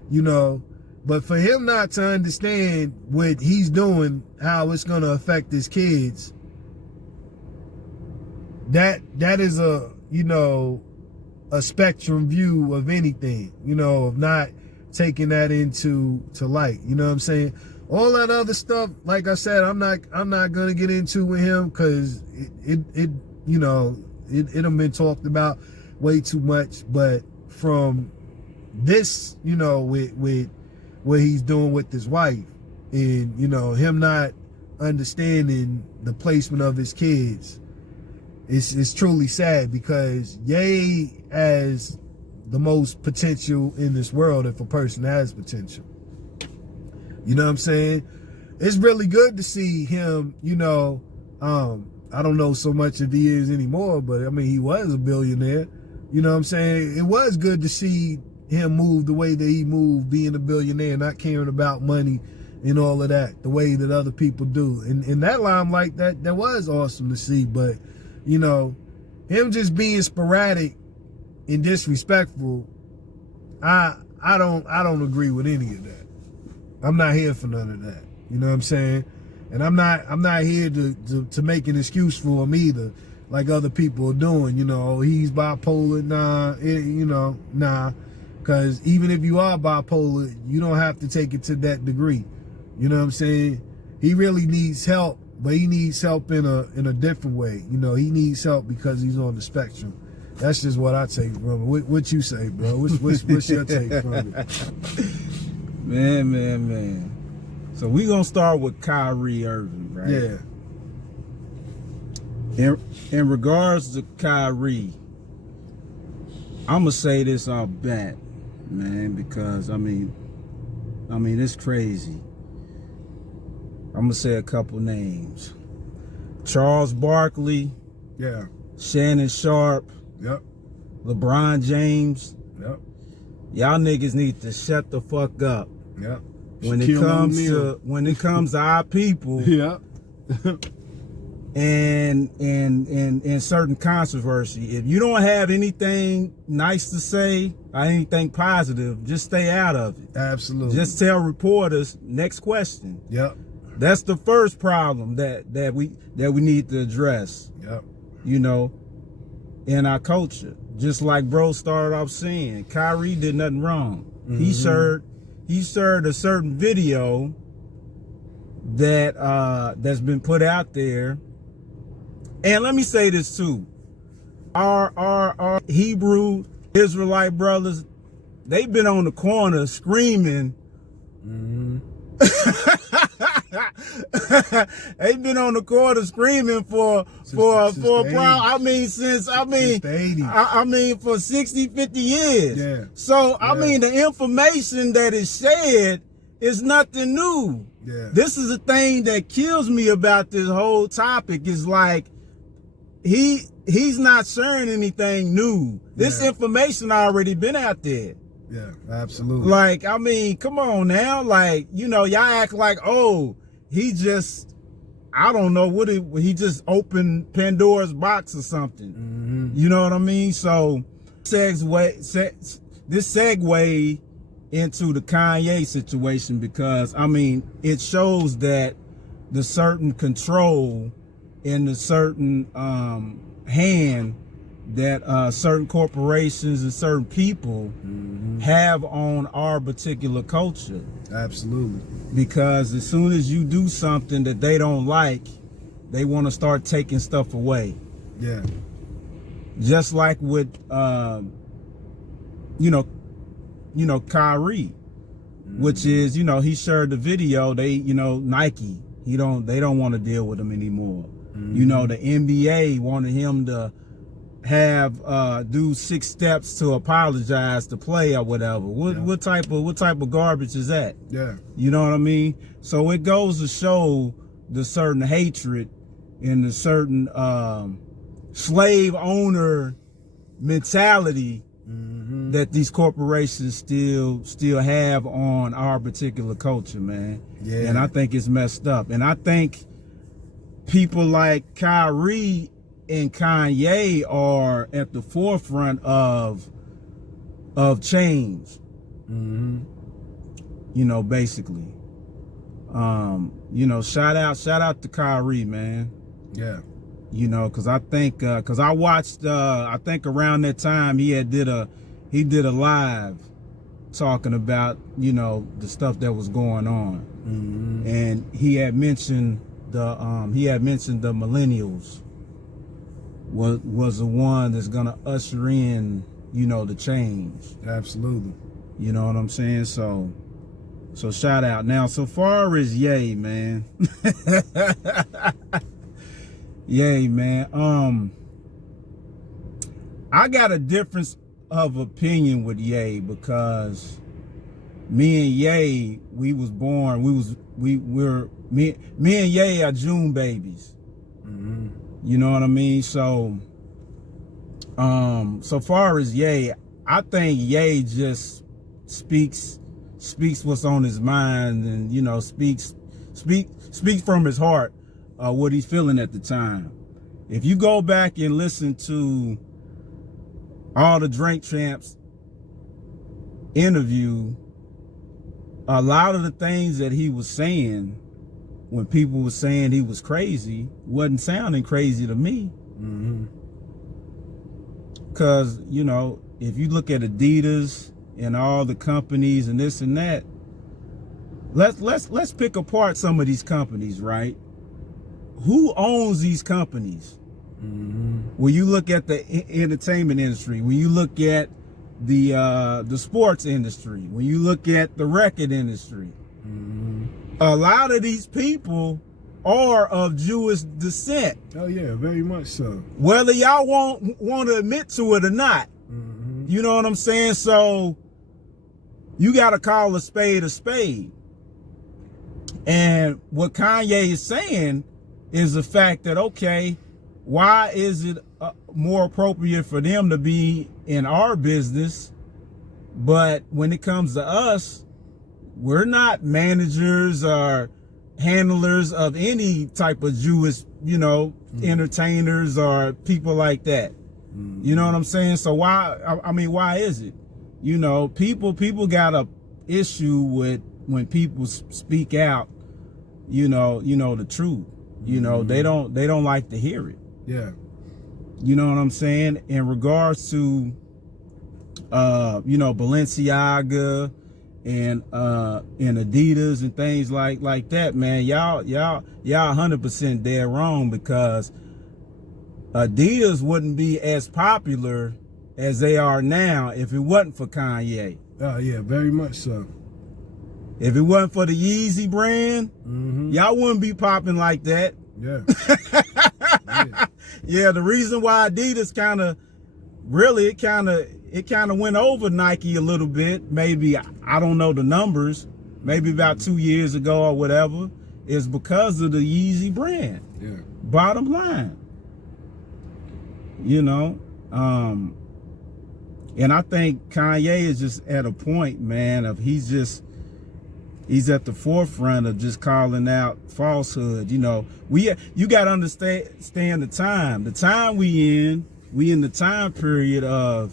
you know. But for him not to understand what he's doing, how it's going to affect his kids, that is a, you know, a spectrum view of anything, you know, of not taking that into light. You know what I'm saying? All that other stuff, like I said, I'm not gonna get into with him, because it you know, it have been talked about way too much. But from this, you know, with what he's doing with his wife, and, you know, him not understanding the placement of his kids, it's truly sad, because Ye has the most potential in this world if a person has potential. You know what I'm saying? It's really good to see him, you know, I don't know so much if he is anymore, but I mean, he was a billionaire. You know what I'm saying? It was good to see him move the way that he moved, being a billionaire, not caring about money and all of that, the way that other people do. And in that limelight, that was awesome to see. But, you know, him just being sporadic and disrespectful, I don't agree with any of that. I'm not here for none of that. You know what I'm saying? And I'm not here to make an excuse for him either, like other people are doing. You know, he's bipolar. Nah, you know, nah. Because even if you are bipolar, you don't have to take it to that degree. You know what I'm saying? He really needs help, but he needs help in a different way. You know, he needs help because he's on the spectrum. That's just what I take from it. What you say, bro? What's your take from it? Man. So we gonna start with Kyrie Irving, right? Yeah. In regards to Kyrie, I'm gonna say this off bat, man, because I mean it's crazy. I'm gonna say a couple names: Charles Barkley, Yeah. Shannon Sharp, Yep. LeBron James. Yep. Y'all niggas need to shut the fuck up Yep. when it comes to our people. Yep. and certain controversy. If you don't have anything nice to say or anything positive, just stay out of it. Absolutely. Just tell reporters, next question. Yep. That's the first problem that we need to address. Yep. You know, in our culture. Just like bro started off saying, Kyrie did nothing wrong. Mm-hmm. He shared a certain video that's been put out there. And let me say this too. Our Hebrew Israelite brothers, they've been on the corner screaming. Mm-hmm. They've been on the corner screaming for a problem. I mean, since the 80s. I mean, for 60, 50 years. Yeah. So, I mean, the information that is shared is nothing new. Yeah. This is the thing that kills me about this whole topic, is like, he's not sharing anything new. This information already been out there. Yeah, absolutely. Like, I mean, come on now. Like, you know, y'all act like, oh, he just, I don't know, he just opened Pandora's box or something. Mm-hmm. You know what I mean? So, this segue into the Kanye situation, because, I mean, it shows that the certain control and the certain hand that certain corporations and certain people have on our particular culture. Absolutely. Because as soon as you do something that they don't like, they want to start taking stuff away. Yeah. Just like with Kyrie, which is, he shared the video. They, Nike, they don't want to deal with him anymore. The NBA wanted him to have do 6 steps to apologize to play or whatever. What type of garbage is that? Yeah. You know what I mean? So it goes to show the certain hatred and the certain slave owner mentality that these corporations still have on our particular culture, man. Yeah. And I think it's messed up. And I think people like Kyrie and Kanye are at the forefront of change. Basically. Shout out to Kyrie, man. Yeah. You know, because I think because I watched I think around that time he did a live talking about, you know, the stuff that was going on. And he had mentioned the millennials was the one that's gonna usher in, you know, the change. Absolutely. You know what I'm saying? So shout out. Now, so far as Ye, man. Ye, man. I got a difference of opinion with Ye because me and Ye, me and Ye are June babies. You know what I mean? So so far as Ye, I think Ye just speaks what's on his mind, and, you know, speaks from his heart, what he's feeling at the time. If you go back and listen to all the Drink Champs interview, a lot of the things that he was saying when people were saying he was crazy wasn't sounding crazy to me. Because, you know, if you look at Adidas and all the companies and this and that, let's pick apart some of these companies, right? Who owns these companies? When you look at the entertainment industry, when you look at the sports industry, when you look at the record industry, a lot of these people are of Jewish descent. Oh yeah, very much so. Whether y'all want to admit to it or not. You know what I'm saying? So you got to call a spade a spade. And what Kanye is saying is the fact that, okay, why is it more appropriate for them to be in our business, but when it comes to us, we're not managers or handlers of any type of Jewish, you know, entertainers or people like that. You know what I'm saying? So why, I mean, why is it? You know, people got a issue with when people speak out, you know, the truth. You know, they don't like to hear it. Yeah. You know what I'm saying? In regards to, you know, Balenciaga and Adidas and things like that, man, y'all 100% dead wrong, because Adidas wouldn't be as popular as they are now if it wasn't for Kanye. Oh yeah, very much so. If it wasn't for the Yeezy brand, y'all wouldn't be popping like that. Yeah. Yeah, the reason why Adidas it kind of went over Nike a little bit, maybe, I don't know the numbers, maybe about 2 years ago or whatever, is because of the Yeezy brand. Yeah. Bottom line. You know, and I think Kanye is just at a point, man, of he's at the forefront of just calling out falsehood. You know, you got to understand the time we in the time period of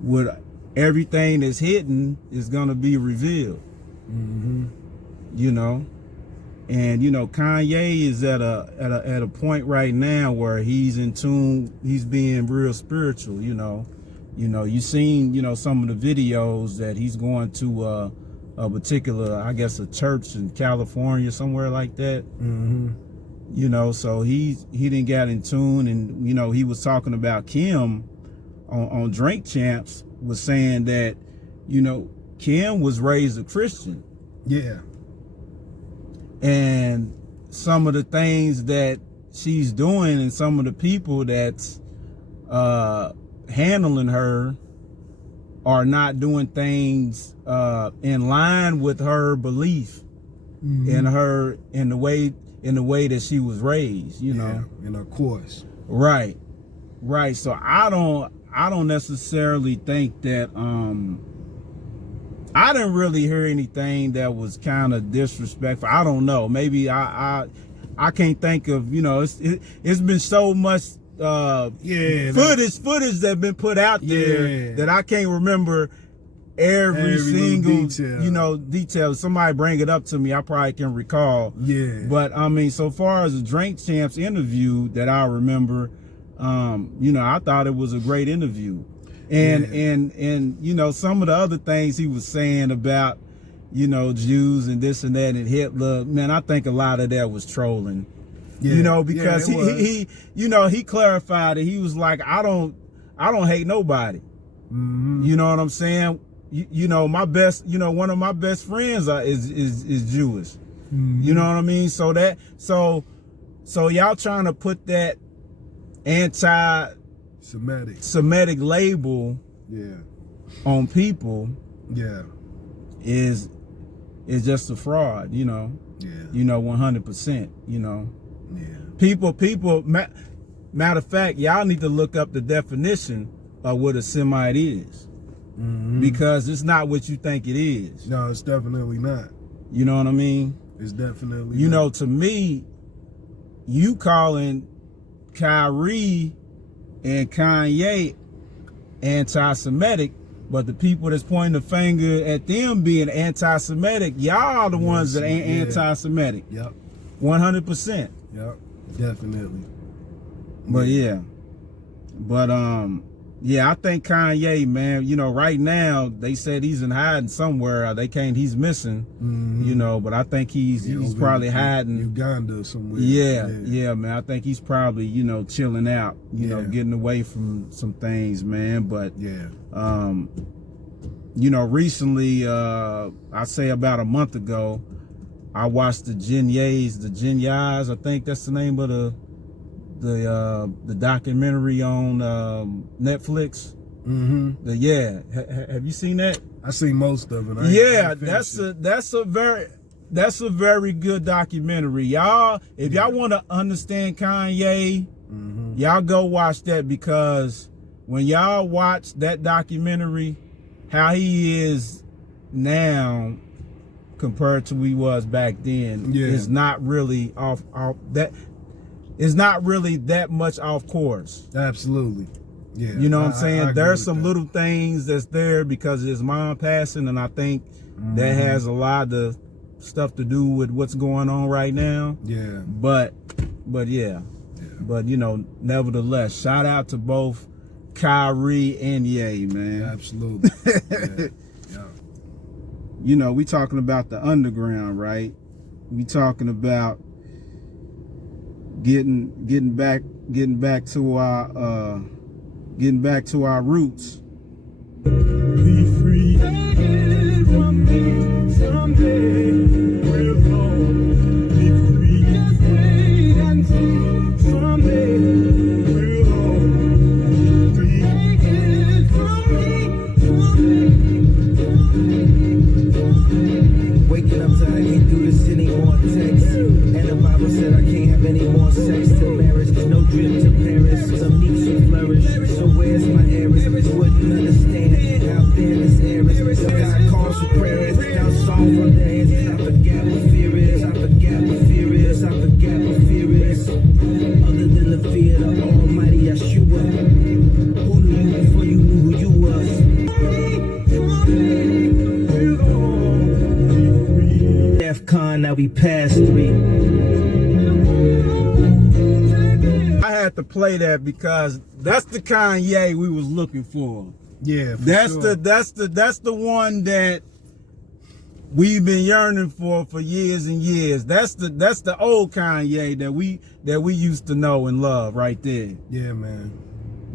what everything that's hidden is going to be revealed. You know, and, you know, Kanye is at a point right now where he's in tune, he's being real spiritual. You know, you seen, you know, some of the videos that he's going to, a particular, I guess, a church in California, somewhere like that. You know, so he didn't get in tune, and, you know, he was talking about Kim on Drink Champs, was saying that, you know, Kim was raised a Christian. Yeah. And some of the things that she's doing and some of the people that's handling her are not doing things in line with her belief in the way that she was raised, you know. And of course. Right. So I don't necessarily think that I didn't really hear anything that was kind of disrespectful. I don't know. Maybe I can't think of, you know, it's been so much footage that been put out there that I can't remember every single detail. you know, detail. Somebody bring it up to me, I probably can recall. Yeah. But I mean, so far as the Drink Champs interview that I remember, you know, I thought it was a great interview. And you know, some of the other things he was saying about, you know, Jews and this and that and Hitler, man, I think a lot of that was trolling. Yeah. You know, because Yeah, he you know, he clarified it. He was like, I don't hate nobody. Mm-hmm. You know what I'm saying? You know, my best, you know, one of my best friends is Jewish. Mm-hmm. You know what I mean? So y'all trying to put that anti-Semitic label on people is just a fraud, you know. You know, 100%, you know. People, matter of fact, y'all need to look up the definition of what a Semite is. Because it's not what you think it is. No, it's definitely not. You know what I mean? It's definitely you not. know, to me, you calling Kyrie and Kanye anti-Semitic, but the people that's pointing the finger at them being anti-Semitic, y'all are the ones that ain't anti-Semitic. Yep. 100%. Yep. Definitely. But yeah. Yeah, I think Kanye, man, you know, right now they said he's in hiding somewhere. He's missing, you know, but I think he's probably hiding. Uganda somewhere. Yeah, man. I think he's probably, you know, chilling out, you know, getting away from some things, man. But, you know, recently, I say about a month ago, I watched the Genyas, I think that's the name of the documentary on Netflix. Have you seen that? I seen most of it. That's a very good documentary, y'all. If y'all want to understand Kanye, y'all go watch that, because when y'all watch that documentary, how he is now compared to who he was back then is not really off that. It's not really that much off course. Absolutely. Yeah. You know what I'm saying? There's some little things that's there because of his mom passing, and I think that has a lot of stuff to do with what's going on right now. Yeah. But yeah. But you know, nevertheless, shout out to both Kyrie and Ye, man. Absolutely. You know, we talking about the underground, right? We talking about getting back to our roots. Be free from me someday. We'll go. Be free. Just wait and see. Someday we'll go. Be free. Take it from me someday. Waking up till I can't do this anymore. Text. And the Bible said I can't have any more sex till marriage. There's no drip to Paris. Some meat should flourish. So where's my Eris? You wouldn't understand how thin this air is. So God calls for prayers. Down song from the hands. I forget what fear is. I forget what fear is. I forget what fear is. Other than the fear of the Almighty Yeshua. Who knew you before you knew who you was? DEFCON, now we past 3. I had to play that because that's the Kanye we was looking for. Yeah, that's the one that we've been yearning for years and years. That's the old Kanye that we used to know and love right there. Yeah, man.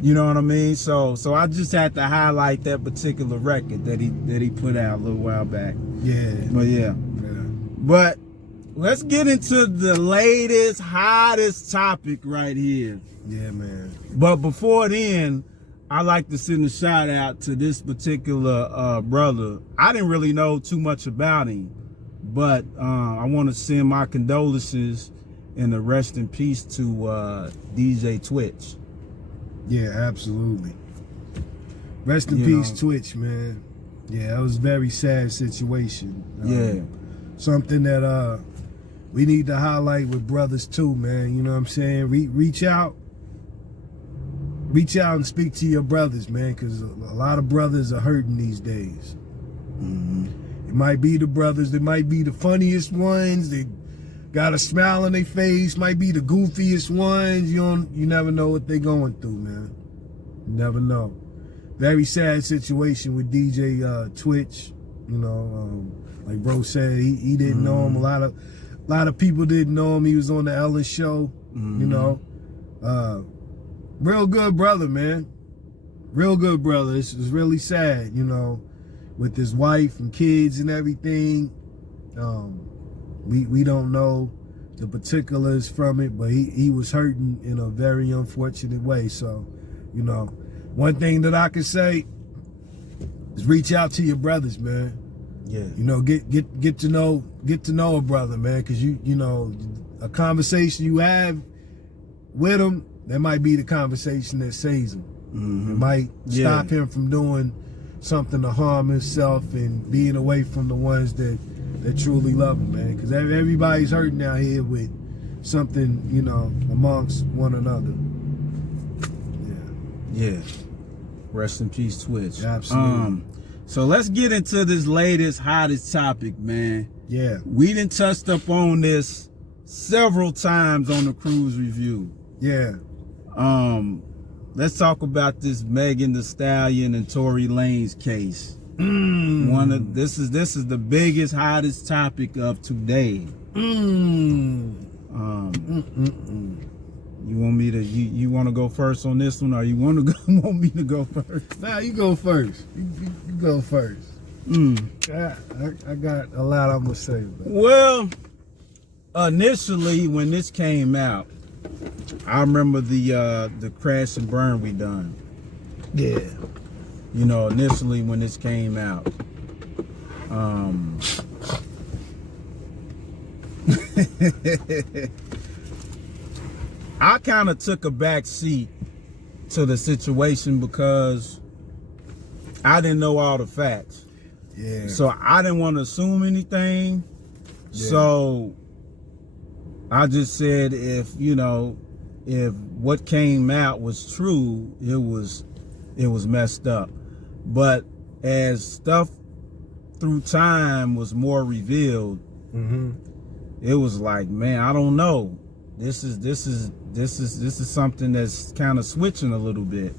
You know what I mean? So I just had to highlight that particular record that he put out a little while back. Yeah. But yeah. But let's get into the latest, hottest topic right here. Yeah, man. But before then, I like to send a shout out to this particular brother. I didn't really know too much about him, but I want to send my condolences and a rest in peace to DJ Twitch. Yeah, absolutely. Rest in peace, Twitch, man. Yeah, that was a very sad situation. Something that we need to highlight with brothers too, man. You know what I'm saying? Reach out and speak to your brothers, man, because a lot of brothers are hurting these days. It might be the brothers. They might be the funniest ones. They got a smile on their face. Might be the goofiest ones. You never know what they going through, man. You never know. Very sad situation with DJ Twitch. You know, like bro said, he didn't know him. A lot of people didn't know him. He was on the Ellis show. You know, real good brother, man. Real good brother. It's really sad, you know, with his wife and kids and everything. We don't know the particulars from it, but he was hurting in a very unfortunate way. So, you know, one thing that I can say is reach out to your brothers, man. Yeah. You know, get to know a brother, man, because you know, a conversation you have with him, that might be the conversation that saves him. It might stop him from doing something to harm himself and being away from the ones that truly love him, man. Because everybody's hurting out here with something, you know, amongst one another. Yeah. Rest in peace, Twitch. Absolutely. So let's get into this latest, hottest topic, man. Yeah. We done touched up on this several times on the Kruze review. Yeah. Let's talk about this Megan Thee Stallion and Tory Lanez case. This is the biggest, hottest topic of today. You want me to you want to go first on this one, or you want me to go first? Nah, you go first. You go first. I got a lot I'm gonna say about it. Well, initially when this came out, I remember the crash and burn we done. Yeah. You know, initially when this came out. I kind of took a back seat to the situation because I didn't know all the facts. Yeah. So I didn't want to assume anything. Yeah. So I just said, if what came out was true, it was messed up. But as stuff through time was more revealed, it was like, man, I don't know. This is something that's kind of switching a little bit.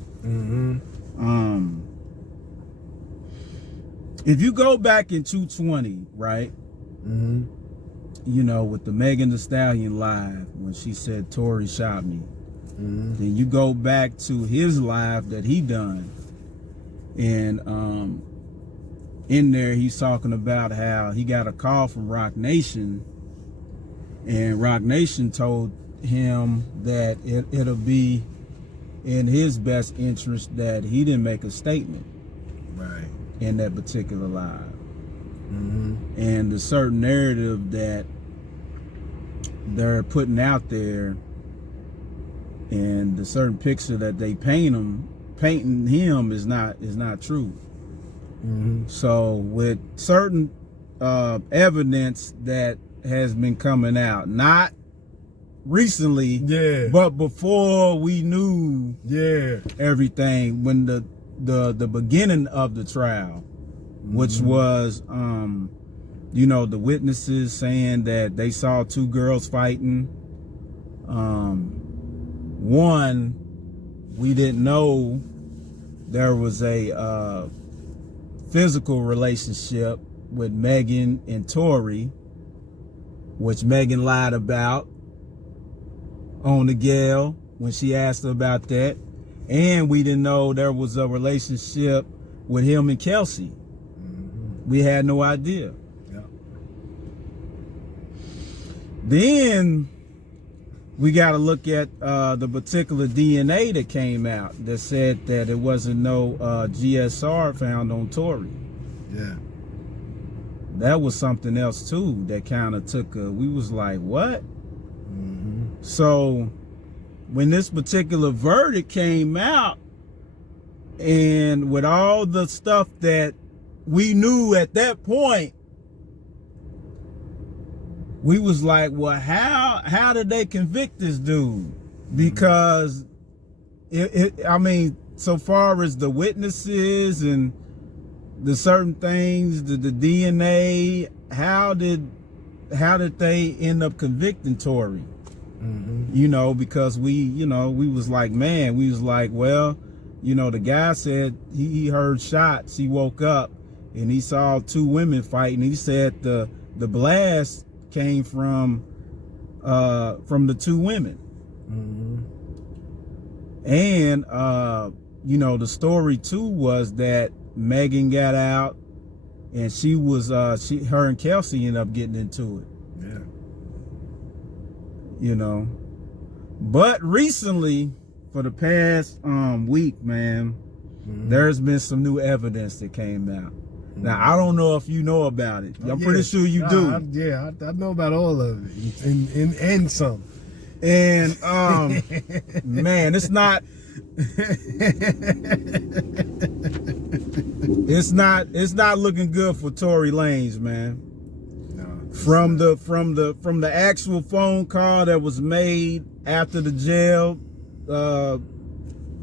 If you go back in 220, right? You know, with the Megan Thee Stallion live when she said Tory shot me. Then you go back to his live that he done, and in there he's talking about how he got a call from Rock Nation, and Rock Nation told him that it'll be in his best interest that he didn't make a statement in that particular live. And the certain narrative that they're putting out there, and the certain picture that they painting him is not true. So with certain evidence that has been coming out, not recently, but before we knew everything, when the beginning of the trial, which was you know, the witnesses saying that they saw two girls fighting. One, we didn't know there was a physical relationship with Megan and Tory, which Megan lied about on the Gale when she asked her about that. And we didn't know there was a relationship with him and Kelsey. We had no idea. Then we got to look at the particular DNA that came out that said that it wasn't no GSR found on Tory. That was something else too that kind of took we was like, what? So when this particular verdict came out, and with all the stuff that we knew at that point, we was like, well, how did they convict this dude? Because I mean, so far as the witnesses and the certain things, the DNA, how did they end up convicting Tory? You know, because we was like, man, we was like, well, you know, the guy said he heard shots, he woke up and he saw two women fighting. He said the blast came from the two women. And you know, the story too was that Megan got out and her and Kelsey ended up getting into it. Yeah. You know, but recently, for the past week, man, there's been some new evidence that came out. Now, I don't know if you know about it. I'm pretty sure you do. I know about all of it and some. And man, it's not looking good for Tory Lanez, man. From the actual phone call that was made after the jail,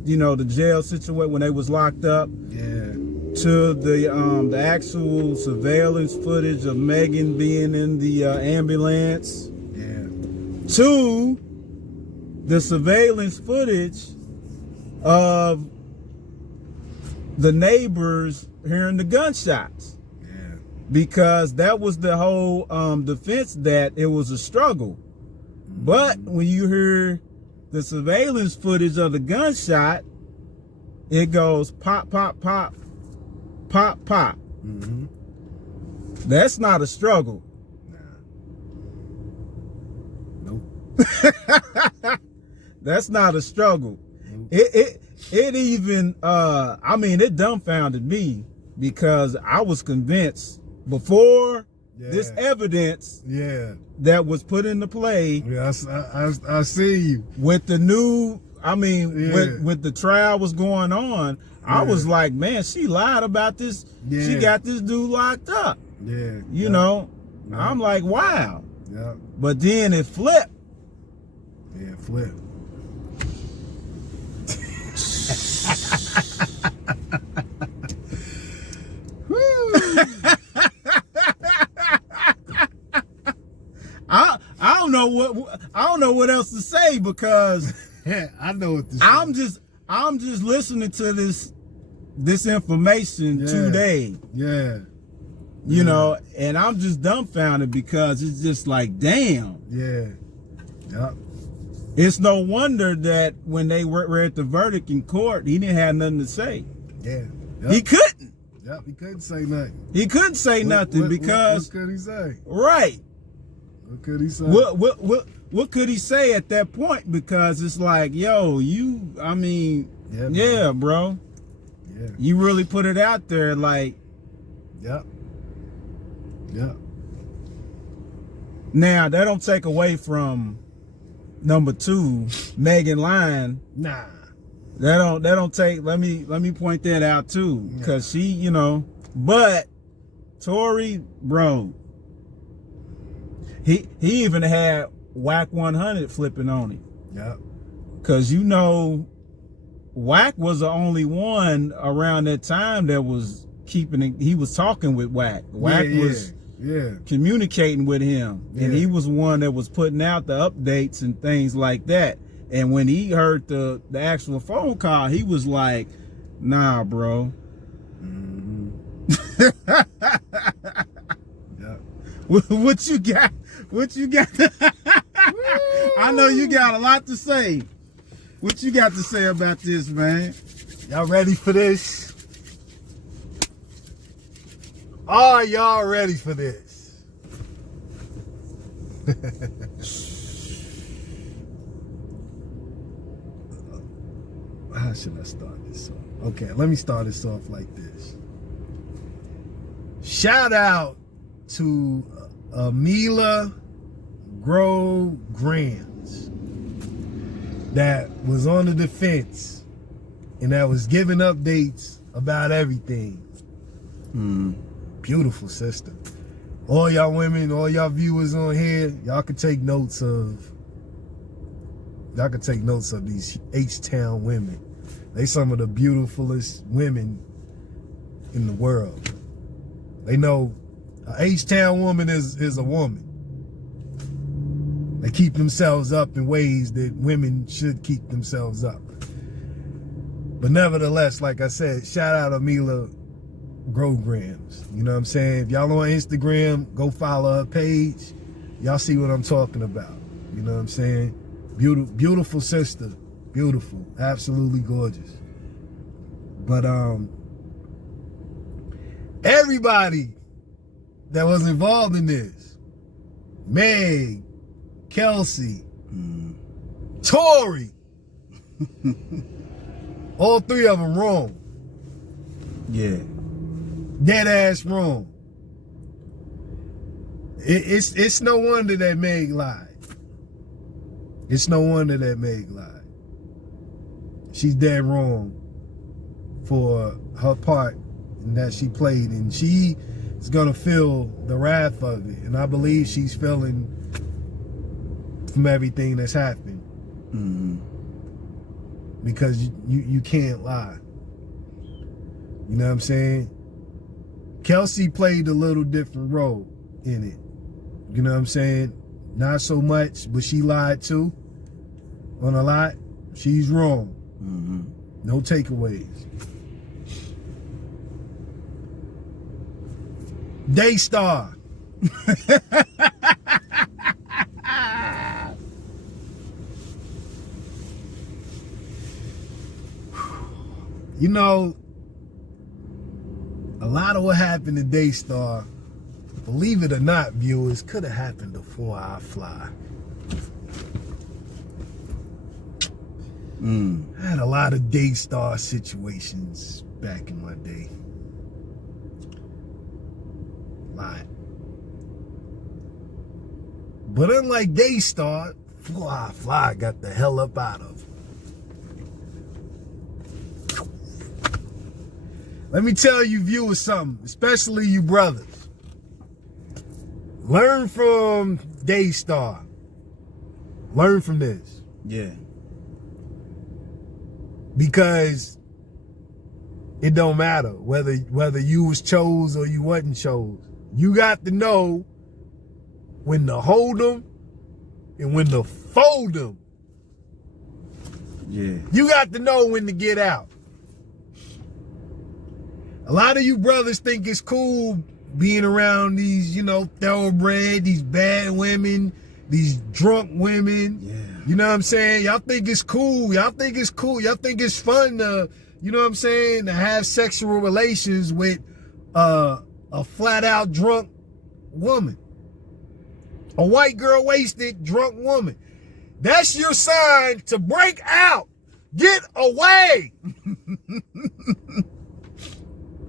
you know, the jail situation when they was locked up, to the actual surveillance footage of Megan being in the ambulance, to the surveillance footage of the neighbors hearing the gunshots. Because that was the whole defense, that it was a struggle. But when you hear the surveillance footage of the gunshot, it goes pop, pop, pop, pop, pop. That's not a struggle. Nope. That's not a struggle. It even I mean, it dumbfounded me, because I was convinced before this evidence that was put into play. I see you. With the new, I mean, with the trial was going on, I was like, man, she lied about this. She got this dude locked up. You know, I'm like, wow. But then it flipped. It flipped. I don't know what else to say, because I know what to say. I'm just listening to this information today. You know, and I'm just dumbfounded, because it's just like, damn. It's no wonder that when they were at the verdict in court, he didn't have nothing to say. He couldn't. He couldn't say nothing. He couldn't say nothing because. What could he say? Right. What could he say? What could he say at that point? Because it's like, yo, I mean, bro. You really put it out there, like. Now, that don't take away from number two, Megan lying. Nah. That don't take, let me point that out too. Because she, you know, but Tory, bro, he even had Whack 100 flipping on him. Because, you know, Whack was the only one around that time that was he was talking with Whack. Whack was communicating with him. And he was one that was putting out the updates and things like that. And when he heard the actual phone call, he was like, nah, bro. What you got? What you got? I know you got a lot to say. What you got to say about this, man? Y'all ready for this? Are y'all ready for this? How should I start this off? Okay, let me start this off like this. Shout out to Amila Grove Grams that was on the defense and that was giving updates about everything. Beautiful sister. All y'all women, all y'all viewers on here, y'all can take notes of these H-Town women. They some of the beautifulest women in the world. They know a H-Town woman is a woman. They keep themselves up in ways that women should keep themselves up. But nevertheless, like I said, shout out Amila Grograms. You know what I'm saying? If y'all on Instagram, go follow her page. Y'all see what I'm talking about. You know what I'm saying? Beautiful sister. Beautiful. Absolutely gorgeous. But everybody that was involved in this, Meg, Kelsey, Tory, all three of them wrong. Yeah. Dead ass wrong. It's no wonder that Meg lied. It's no wonder that Meg lied. She's dead wrong for her part that she played, and she is gonna feel the wrath of it. And I believe she's feeling from everything that's happened. Because you can't lie. You know what I'm saying? Kelsey played a little different role in it. You know what I'm saying? Not so much, but she lied too on a lot. She's wrong. No takeaways. Daystar. You know, a lot of what happened to Daystar, believe it or not, viewers, could have happened before I fly. I had a lot of Daystar situations back in my day. A lot. But unlike Daystar, Fly got the hell up out of. Let me tell you viewers something, especially you brothers. Learn from Daystar. Learn from this. Yeah. Because it don't matter whether you was chose or you wasn't chose. You got to know when to hold them and when to fold them. Yeah. You got to know when to get out. A lot of you brothers think it's cool being around these, you know, thoroughbred, these bad women, these drunk women. Yeah. You know what I'm saying? Y'all think it's cool. Y'all think it's cool. Y'all think it's fun to, you know what I'm saying, to have sexual relations with a flat out drunk woman. A white girl wasted drunk woman. That's your sign to break out. Get away.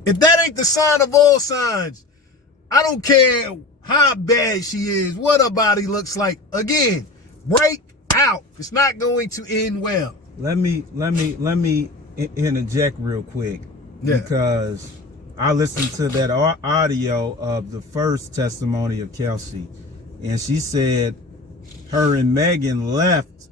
If that ain't the sign of all signs, I don't care how bad she is, what her body looks like. Again, break out. It's not going to end well. Let me interject real quick. Yeah. Because I listened to that audio of the first testimony of Kelsey, and she said her and Megan left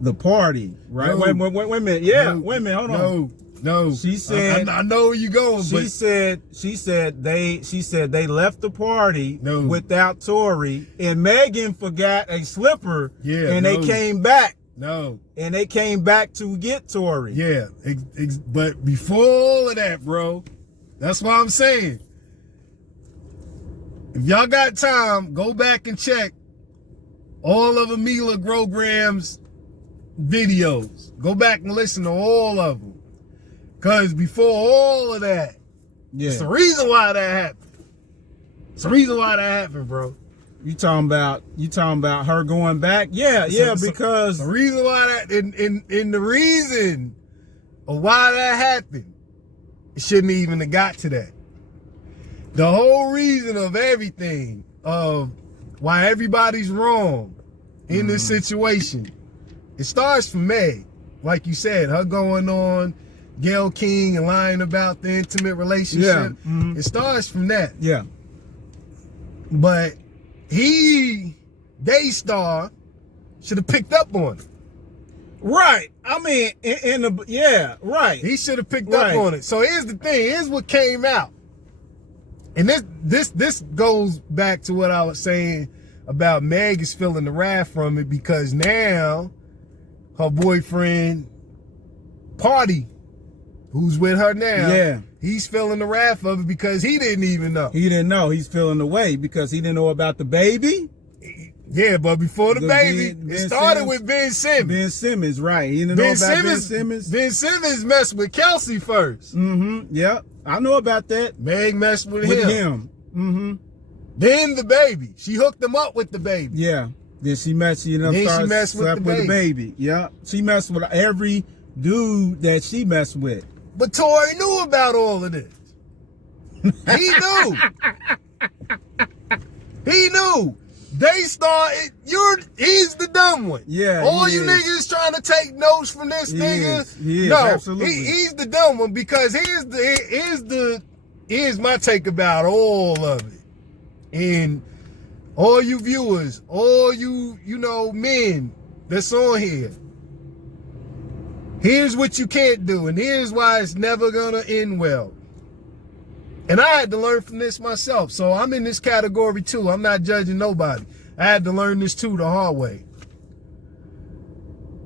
the party, right? No. Wait a minute. Yeah, No. wait a minute. Hold on. No. She said, I know where you're going, She said they left the party without Tory, and Megan forgot a slipper. Yeah, and they came back. No. And they came back to get Tory. Yeah, but before all of that, bro, that's what I'm saying. If y'all got time, go back and check all of Amila Grogram's videos. Go back and listen to all of them. Because before all of that, it's the reason why that happened. It's the reason why that happened, bro. You talking about her going back? Yeah, because the reason why that and the reason of why that happened, it shouldn't even have got to that. The whole reason of everything, of why everybody's wrong in this situation, it starts from Meg. Like you said, her going on Gayle King and lying about the intimate relationship. Yeah. It starts from that. Yeah. But Daystar should have picked up on it. Right. I mean, right. He should have picked up on it. So here's the thing. Here's what came out. And this goes back to what I was saying about Meg is feeling the wrath from it, because now her boyfriend Party, who's with her now, he's feeling the wrath of it because he didn't even know. He didn't know. He's feeling the way because he didn't know about the baby. Yeah, but before the baby, it started with Ben Simmons. Ben Simmons, right. He didn't know about Ben Simmons. Ben Simmons messed with Kelsey first. Yep. I know about that. Meg messed with him. Then the baby. She hooked him up with the baby. Yeah. Then she messed with the baby. Yeah. She messed with every dude that she messed with. But Tory knew about all of this. He knew. He knew. They started, he's the dumb one. Yeah. All you niggas trying to take notes from this nigga. He is, no, absolutely. He's the dumb one, because here's my take about all of it. And all you viewers, all you men that's on here, here's what you can't do, and here's why it's never gonna end well. And I had to learn from this myself, so I'm in this category too. I'm not judging nobody. I had to learn this too the hard way.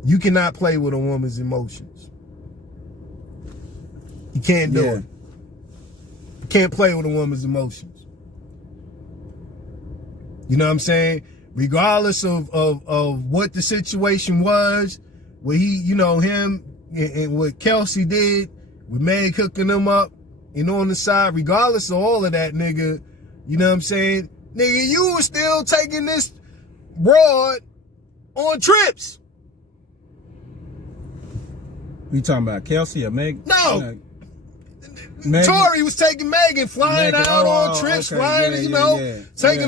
You cannot play with a woman's emotions. You can't do it. You can't play with a woman's emotions. You know what I'm saying? Regardless of what the situation was, where him and what Kelsey did with Meg hooking them up and on the side, regardless of all of that, nigga, you know what I'm saying? Nigga, you were still taking this broad on trips. You talking about Kelsey or Meg? No. Tory was taking Megan, flying out on trips, taking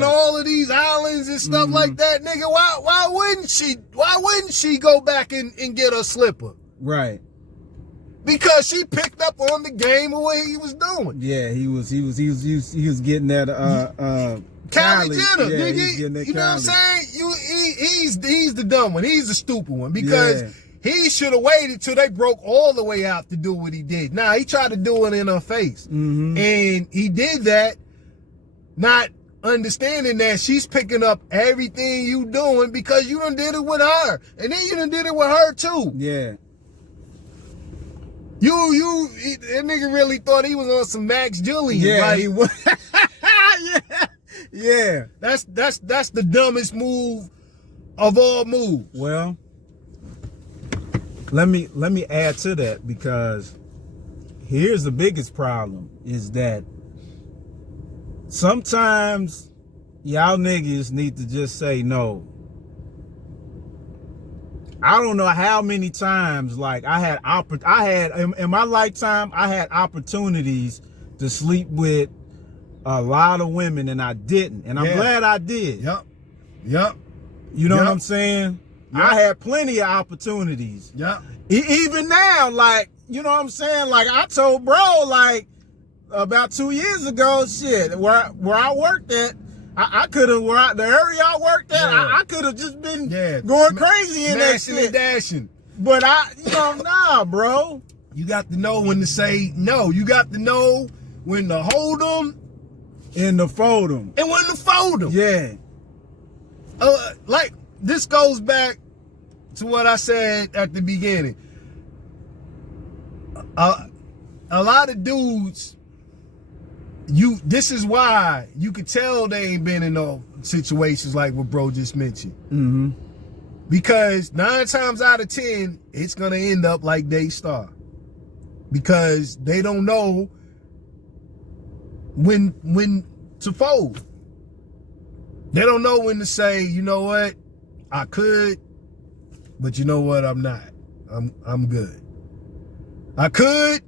all of these islands and stuff like that, nigga. Why wouldn't she go back and get a slipper? Right. Because she picked up on the game of what he was doing. Yeah, he was getting that Kylie Jenner, nigga. You know what I'm saying? He's the dumb one. He's the stupid one, because he should have waited till they broke all the way out to do what he did. Nah, he tried to do it in her face. And he did that not understanding that she's picking up everything you doing because you done did it with her. And then you done did it with her too. Yeah. That nigga really thought he was on some Max Julian. Yeah, like, he was. Yeah. That's the dumbest move of all moves. Well, let me add to that, because here's the biggest problem is that sometimes y'all niggas need to just say no. I don't know how many times, like, in my lifetime, I had opportunities to sleep with a lot of women, and I didn't. And I'm glad I did. Yep. You know what I'm saying? Yep. I had plenty of opportunities. Yep. Even now, like, you know what I'm saying? Like, I told bro, like, about 2 years ago, shit, where I worked at, I could have, the area I worked at, I could have just been going crazy in that shit. And dashing. But nah, bro. You got to know when to say no. You got to know when to hold them and to fold them. And when to fold them. Yeah. Like, this goes back to what I said at the beginning. A lot of dudes, this is why you could tell they ain't been in no situations like what bro just mentioned. Because 9 times out of 10, it's gonna end up like Daystar. Because they don't know when to fold. They don't know when to say, you know what, I could, but you know what, I'm not. I'm good. I could,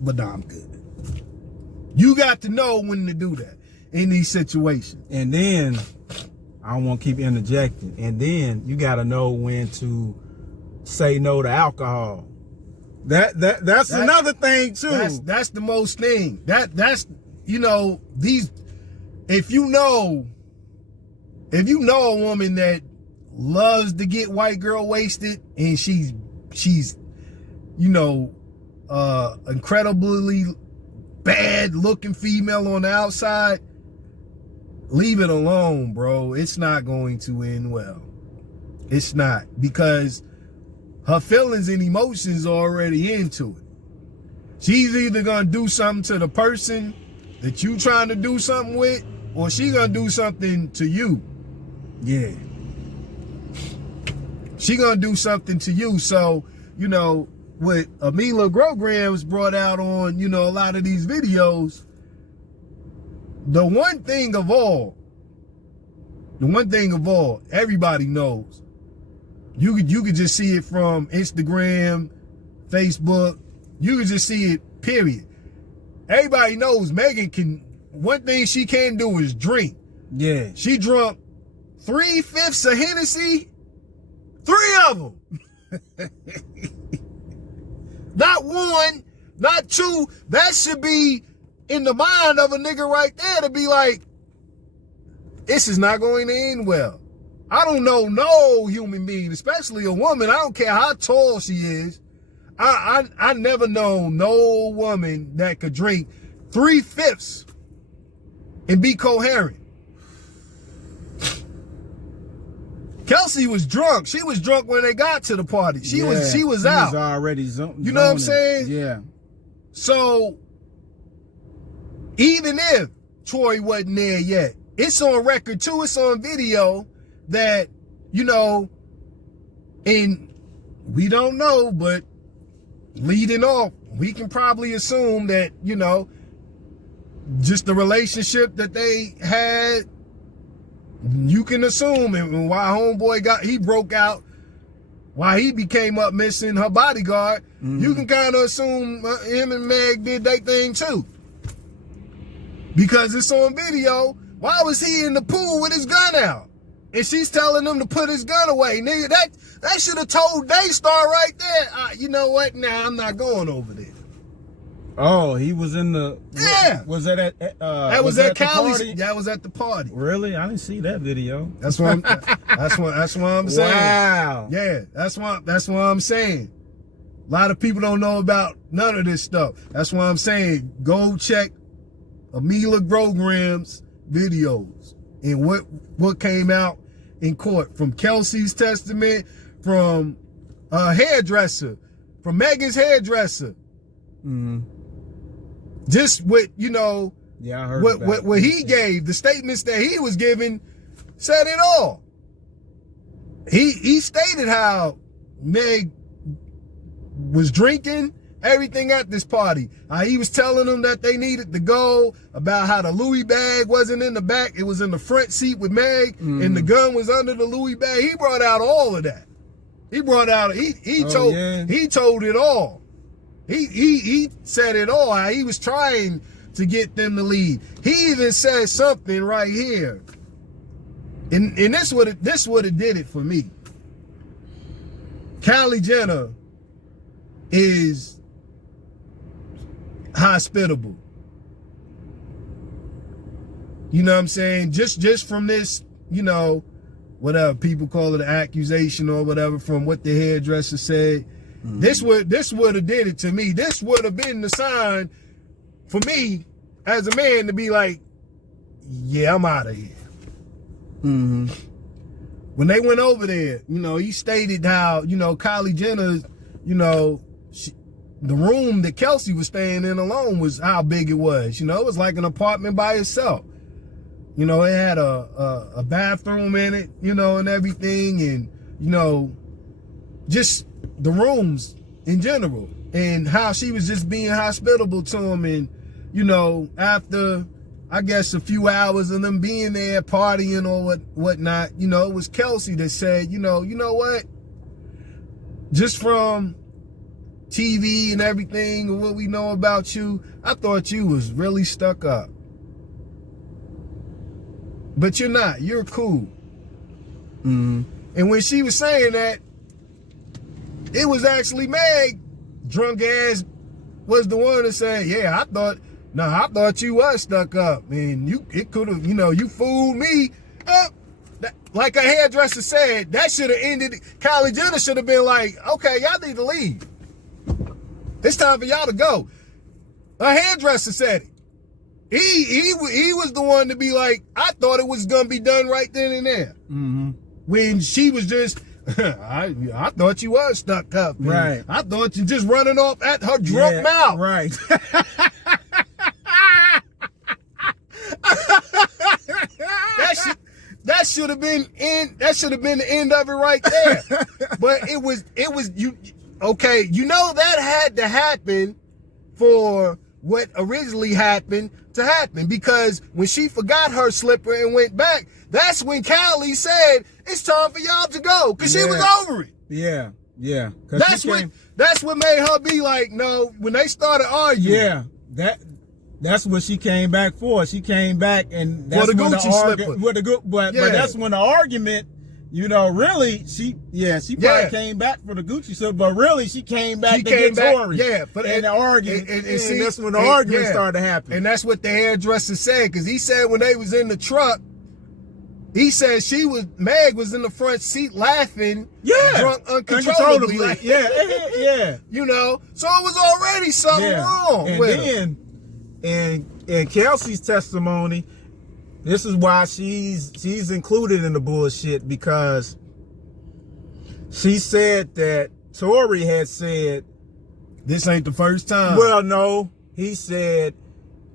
but nah, I'm good. You got to know when to do that in these situations. And then, I don't want to keep interjecting, and then you got to know when to say no to alcohol. That's another thing too. That's the most thing. That's if you know a woman that loves to get white girl wasted, and she's you know, incredibly bad looking female on the outside, leave it alone, bro. It's not going to end well. It's not, because her feelings and emotions are already into it. She's either gonna do something to the person that you trying to do something with, or she gonna do something to you. Yeah. She gonna do something to you. So, you know, what Amila Grograms brought out on, you know, a lot of these videos, the one thing of all, everybody knows. You could just see it from Instagram, Facebook. You could just see it, period. Everybody knows Megan can, one thing she can do is drink. Yeah. She drunk 3/5 of Hennessy, 3 of them. Not 1, not 2. That should be in the mind of a nigga right there to be like, this is not going to end well. I don't know no human being, especially a woman. I don't care how tall she is. I never known no woman that could drink 3/5 and be coherent. Kelsey was drunk. She was drunk when they got to the party. She was out. She was already zoning. You know what I'm saying? Yeah. So even if Tory wasn't there yet, it's on record too, it's on video that, you know, and we don't know, but leading off, we can probably assume that, you know, just the relationship that they had, you can assume, and why homeboy he broke out, why he became up missing, her bodyguard, you can kind of assume him and Meg did their thing too. Because it's on video. Why was he in the pool with his gun out? And she's telling him to put his gun away. Nigga, that should have told Daystar right there, you know what? Nah, I'm not going over there. Oh, he was in the... Yeah. Was that at... that was at Cali's. That was at the party. Really? I didn't see that video. That's what I'm saying. Wow. Yeah, that's what I'm saying. A lot of people don't know about none of this stuff. That's why I'm saying, go check Amila Grogram's videos and what came out in court from Kelsey's testament, from a hairdresser, from Megan's hairdresser. Just what, you know, yeah, I heard what he gave, the statements that he was giving said it all. He stated how Meg was drinking everything at this party. He was telling them that they needed to go, about how the Louis bag wasn't in the back, it was in the front seat with Meg, and the gun was under the Louis bag. He brought out all of that. He brought out, he told it all. He said it all, how he was trying to get them to leave. He even said something right here. And this would have did it for me. Kylie Jenner is hospitable. You know what I'm saying? Just from this, you know, whatever people call it, an accusation or whatever, from what the hairdresser said. This would have did it to me. This would have been the sign for me as a man to be like, yeah, I'm out of here. When they went over there, you know, he stated how, you know, Kylie Jenner, you know, the room that Kelsey was staying in alone was how big it was. You know, it was like an apartment by itself. You know, it had a bathroom in it, you know, and everything, and, you know, just the rooms in general, and how she was just being hospitable to him. And, you know, after, I guess, a few hours of them being there partying or whatnot, you know, it was Kelsey that said, you know what? Just from TV and everything and what we know about you, I thought you was really stuck up. But you're not. You're cool. And when she was saying that, it was actually Meg, drunk ass, was the one that said, yeah, I thought you was stuck up. And it could have, you know, you fooled me. like a hairdresser said, that should have ended. Kylie Jenner should have been like, okay, y'all need to leave. It's time for y'all to go. A hairdresser said it. He was the one to be like, I thought it was gonna be done right then and there. Mm-hmm. When she was just, I thought you was stuck up. Right. I thought you just running off at her drunk mouth. Right. That should have been the end of it right there. But it was you. Okay, you know that had to happen for what originally happened to happen, because when she forgot her slipper and went back, that's when Kylie said it's time for y'all to go, because she was over it. Yeah. That's what made her be like, no. When they started arguing, that's what she came back for. She came back, and that's for the when Gucci slipper. But that's when the argument, really, she probably came back for the Gucci slipper, but really she came back to get Tory. Yeah, but and the argument, and that's when the argument started to happen. And that's what the hairdresser said, because he said when they was in the truck, he said Meg was in the front seat laughing, drunk uncontrollably. Like, yeah. So it was already something wrong with her. And Kelsey's testimony, this is why she's included in the bullshit, because she said that Tory had said, this ain't the first time. Well, no, he said,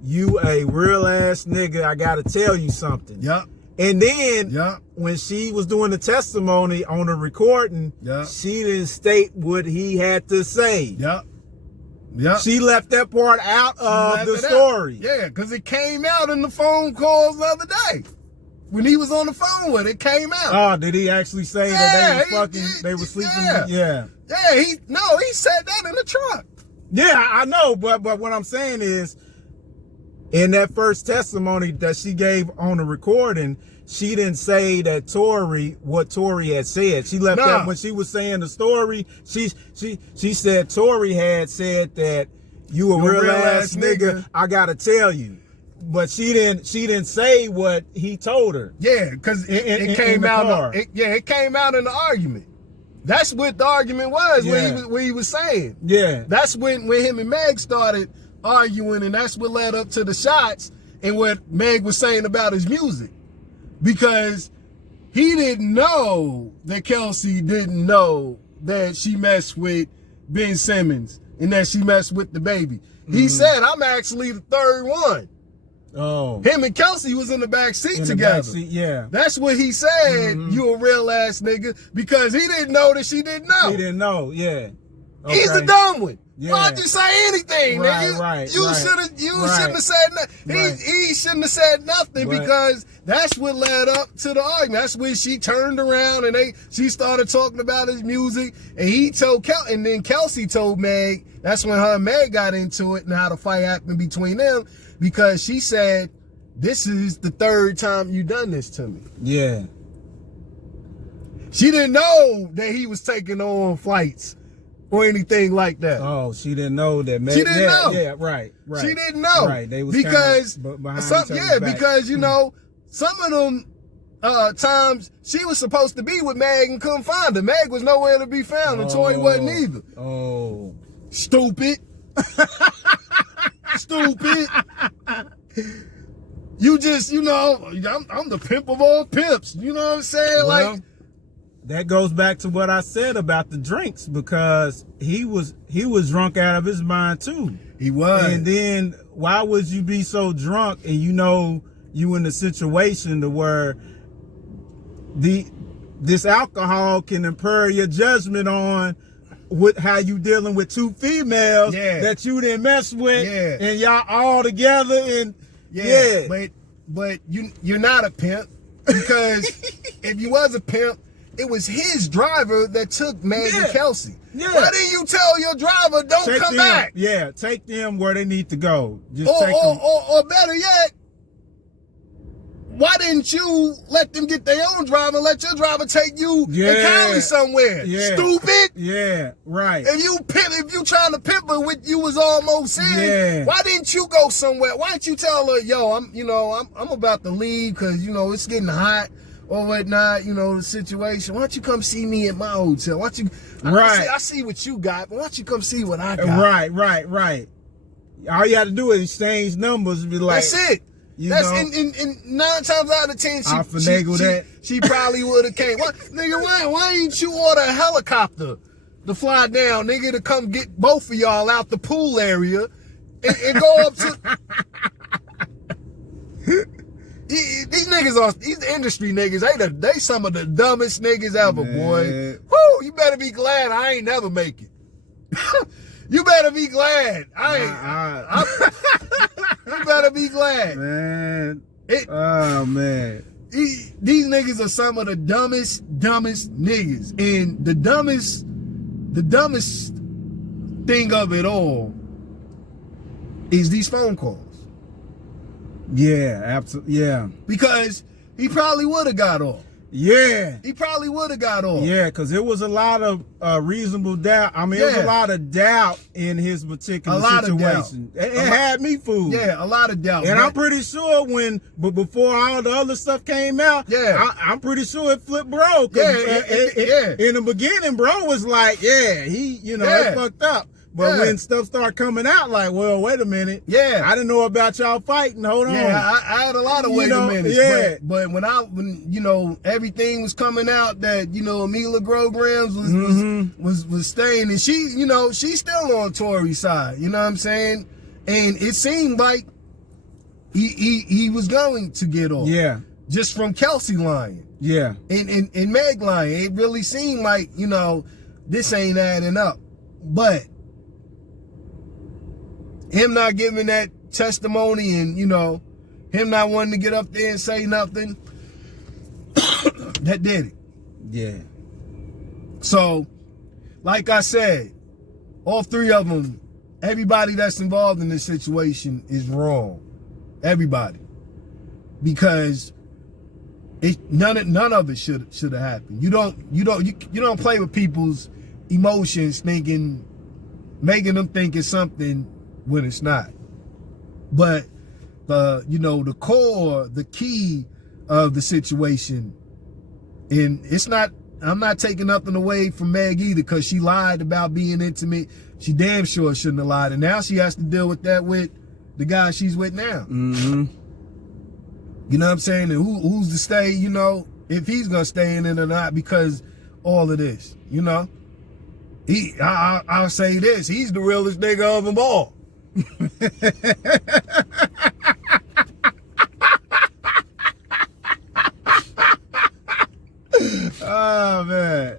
you a real ass nigga, I gotta tell you something. Yep. And then when she was doing the testimony on the recording, she didn't state what he had to say. Yep. She left that part out of the story. Yeah, because it came out in the phone calls the other day. When he was on the phone with it, came out. Oh, did he actually say that they were sleeping? Yeah, he said that in the truck. Yeah, I know, but what I'm saying is, in that first testimony that she gave on the recording, she didn't say that what Tory had said. She left that when she was saying the story. She said Tory had said that you a real ass nigga, I gotta tell you. But she didn't say what he told her. Yeah, because it came out. It came out in the argument. That's what the argument was when he was saying. Yeah. That's when him and Meg started arguing, and that's what led up to the shots and what Meg was saying about his music. Because he didn't know that Kelsey didn't know that she messed with Ben Simmons and that she messed with the baby. He said, I'm actually the third one. Oh. Him and Kelsey was in the back seat together. That's what he said, you a real ass nigga, because he didn't know that she didn't know. He didn't know, Okay. He's the dumb one. Why'd you say anything, nigga? You shouldn't have said nothing. He shouldn't have said nothing, because that's what led up to the argument. That's when she turned around and she started talking about his music, and he told and then Kelsey told Meg. That's when her and Meg got into it and how the fight happened between them, because she said, this is the third time you done this to me. Yeah. She didn't know that he was taking on flights or anything like that. Oh, she didn't know that. She didn't know. Yeah, right. She didn't know. Right. They was because because some of them times she was supposed to be with Meg and couldn't find her. Meg was nowhere to be found, and Tory wasn't either. Oh, stupid. Stupid. You just, I'm the pimp of all pimps. You know what I'm saying? Well, that goes back to what I said about the drinks, because he was drunk out of his mind too. He was. And then why would you be so drunk and you in a situation to where this alcohol can impair your judgment on how you dealing with two females that you didn't mess with, and y'all all together, and but you're not a pimp, because if you was a pimp, it was his driver that took Meg and Kelsey. Yeah. Why didn't you tell your driver, don't come back? Yeah, take them where they need to go. Just or better yet, why didn't you let them get their own driver and let your driver take you and Kylie somewhere? Yeah. Stupid. Yeah, right. If you trying to pimp her with you was almost in, why didn't you go somewhere? Why didn't you tell her, yo, I'm about to leave because, it's getting hot. or whatnot, you know, the situation. Why don't you come see me at my hotel? Why don't you? I see what you got, but why don't you come see what I got? Right. All you have to do is exchange numbers and be like, that's it. That's and 9 times out of 10, she probably would have came. Nigga, why ain't you order a helicopter to fly down, nigga, to come get both of y'all out the pool area and go up to. These niggas these industry niggas, they some of the dumbest niggas ever, boy. Whoo, you better be glad I ain't never make it. You better be glad. You better be glad. Man. Oh, man. These niggas are some of the dumbest niggas. And the dumbest thing of it all is these phone calls. Yeah, absolutely. Yeah. Because he probably would have got off. Yeah. He probably would have got off. Yeah, because it was a lot of reasonable doubt. I mean, it was a lot of doubt in his particular situation. It had me fooled. Yeah, a lot of doubt. And I'm pretty sure before all the other stuff came out, I'm pretty sure it flipped bro. In the beginning, bro was like, it fucked up. But when stuff started coming out, like, well, wait a minute. Yeah. I didn't know about y'all fighting. Hold on. Yeah, I had a lot of wait a minute. Yeah. But when you know, everything was coming out that, you know, Mila Grograms was staying, and she, you know, she's still on Tory's side. You know what I'm saying? And it seemed like he was going to get off. Yeah. Just from Kelsey lying. Yeah. And Meg lying. It really seemed like, you know, this ain't adding up. But him not giving that testimony and, you know, him not wanting to get up there and say nothing, that did it. Yeah. So, like I said, all three of them, everybody that's involved in this situation is wrong. Everybody. Because none of it should have happened. You don't play with people's emotions making them think it's something when it's not. But you know, the core, the key of the situation, and it's not, I'm not taking nothing away from Meg either, because she lied about being intimate. She damn sure shouldn't have lied, and now she has to deal with that with the guy she's with now. You know what I'm saying? And who's to stay, you know, if he's gonna stay in it or not, because all of this, you know. I'll say this, he's the realest nigga of them all. Oh, man.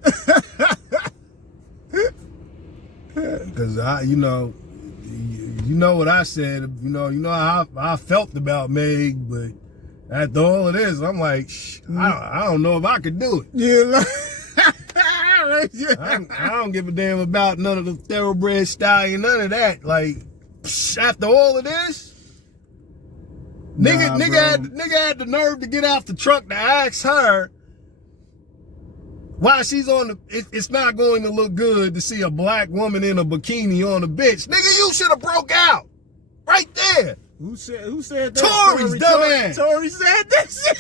Because you know what I said, you know how I felt about Meg, but after all of this, I'm like, I don't know if I could do it. Yeah. I don't give a damn about none of the thoroughbred stallion, none of that. Like, after all of this, nigga had the nerve to get out the truck to ask her why she's on the. It's not going to look good to see a black woman in a bikini on the bitch. Nigga, you should have broke out right there. Who said that? Tory's dumbass. Tory said this.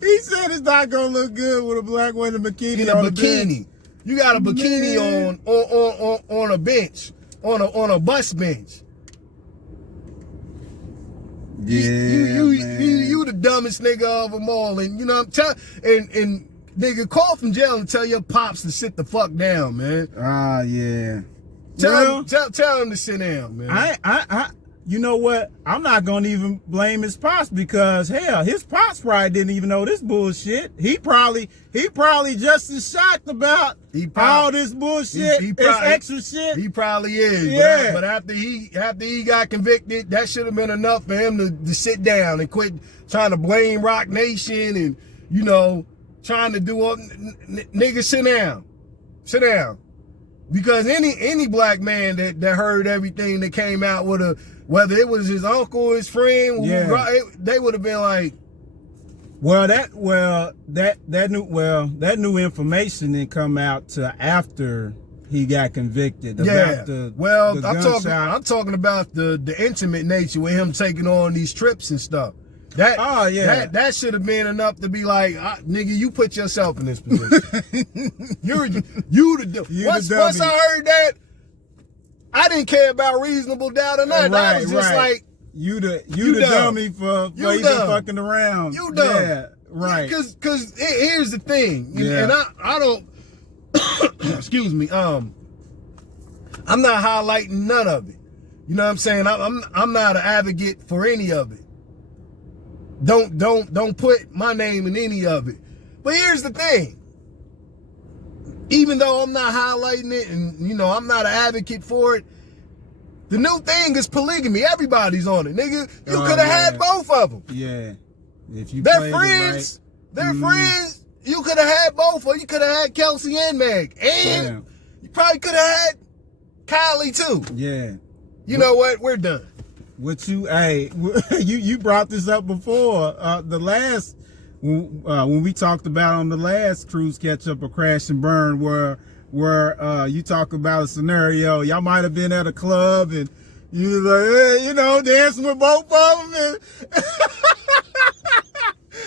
He said it's not gonna look good with a black woman in a bikini. In a bikini. You got a bikini on a bench, on a bus bench. Yeah, you the dumbest nigga of them all, and you know I'm telling. And nigga, call from jail and tell your pops to sit the fuck down, man. Ah, yeah. Tell him to sit down, man. You know what? I'm not gonna even blame his pops, because hell, his pops probably didn't even know this bullshit. He probably just as shocked about all this bullshit. It's extra shit. He probably is. Yeah. But after he got convicted, that should have been enough for him to sit down and quit trying to blame Rock Nation and, you know, trying to do all. Nigga, sit down. Sit down. Because any black man that heard everything that came out with whether it was his uncle or his friend, they would have been like, that new information didn't come out till after he got convicted. About I'm talking about the intimate nature with him taking on these trips and stuff. That should have been enough to be like, nigga, you put yourself in this position. Once I heard that, I didn't care about reasonable doubt or nothing. I was just like, you the dummy for even fucking around. You dumb. Yeah, right. Because here's the thing, and I don't. Excuse me. I'm not highlighting none of it. You know what I'm saying? I'm not an advocate for any of it. Don't put my name in any of it. But here's the thing. Even though I'm not highlighting it and, I'm not an advocate for it, the new thing is polygamy. Everybody's on it, nigga. You could have had both of them. Yeah. If you They're friends. They're friends. You could have had both of them. You could have had Kelsey and Meg. And you probably could have had Kylie too. Yeah. You know what? We're done. You brought this up before. When we talked about on the last Kruze Catchup or Crash and Burn, where you talk about a scenario, y'all might have been at a club and you was like, dancing with both of them. And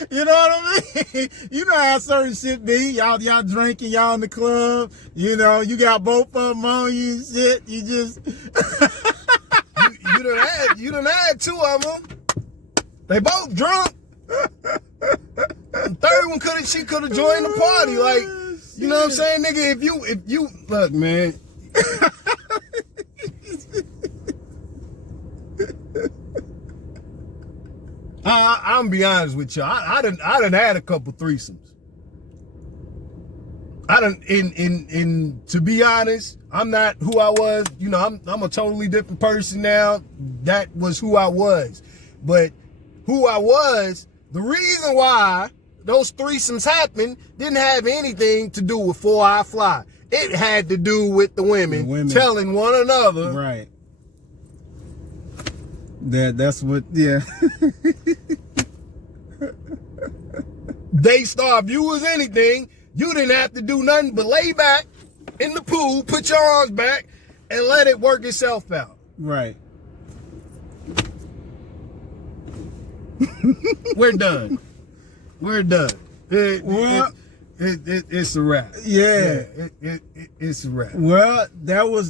you know what I mean? You know how certain shit be. Y'all drinking, y'all in the club. You got both of them on you and shit. You just you done had two of them. They both drunk. The third one she could have joined the party. Like, you know what I'm saying, nigga? If you look, man. I'm gonna be honest with you. I done had a couple threesomes. To be honest, I'm not who I was. I'm a totally different person now. That was who I was. But who I was, the reason why those threesomes happened didn't have anything to do with 4 Eye Fly. It had to do with the women telling one another. Right. That's what, yeah. Daystar, if you was anything, you didn't have to do nothing but lay back in the pool, put your arms back, and let it work itself out. Right. We're done. We're done. It's a wrap. Yeah. It's a wrap. Well, that was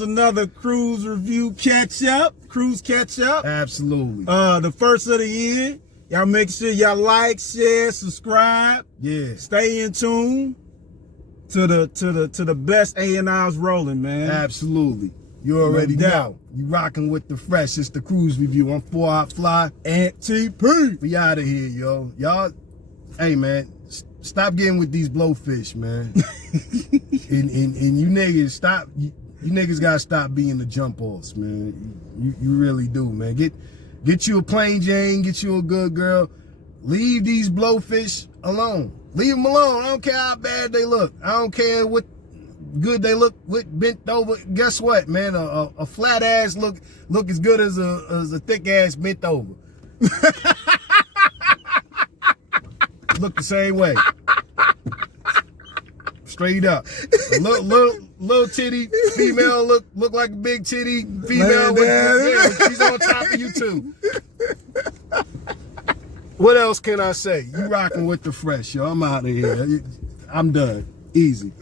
another Kruze Catchup. Absolutely. The first of the year. Y'all make sure y'all like, share, subscribe. Yeah. Stay in tune to the best A&Rs rolling, man. Absolutely. You already know. You rocking with the fresh. It's the Kruze Review. I'm 4 Eye Fly and TP. We out of here, yo. Y'all, hey man, stop getting with these blowfish, man. and you niggas stop. You niggas gotta stop being the jump offs, man. You really do, man. Get you a plain Jane. Get you a good girl. Leave these blowfish alone. Leave them alone. I don't care how bad they look. I don't care what good they look with bent over. Guess what, man? A flat ass look as good as a thick ass bent over. Look the same way. Straight up. A little titty female look like a big titty female. She's on top of you too. What else can I say? You rocking with the fresh, yo. I'm out of here. I'm done. Easy.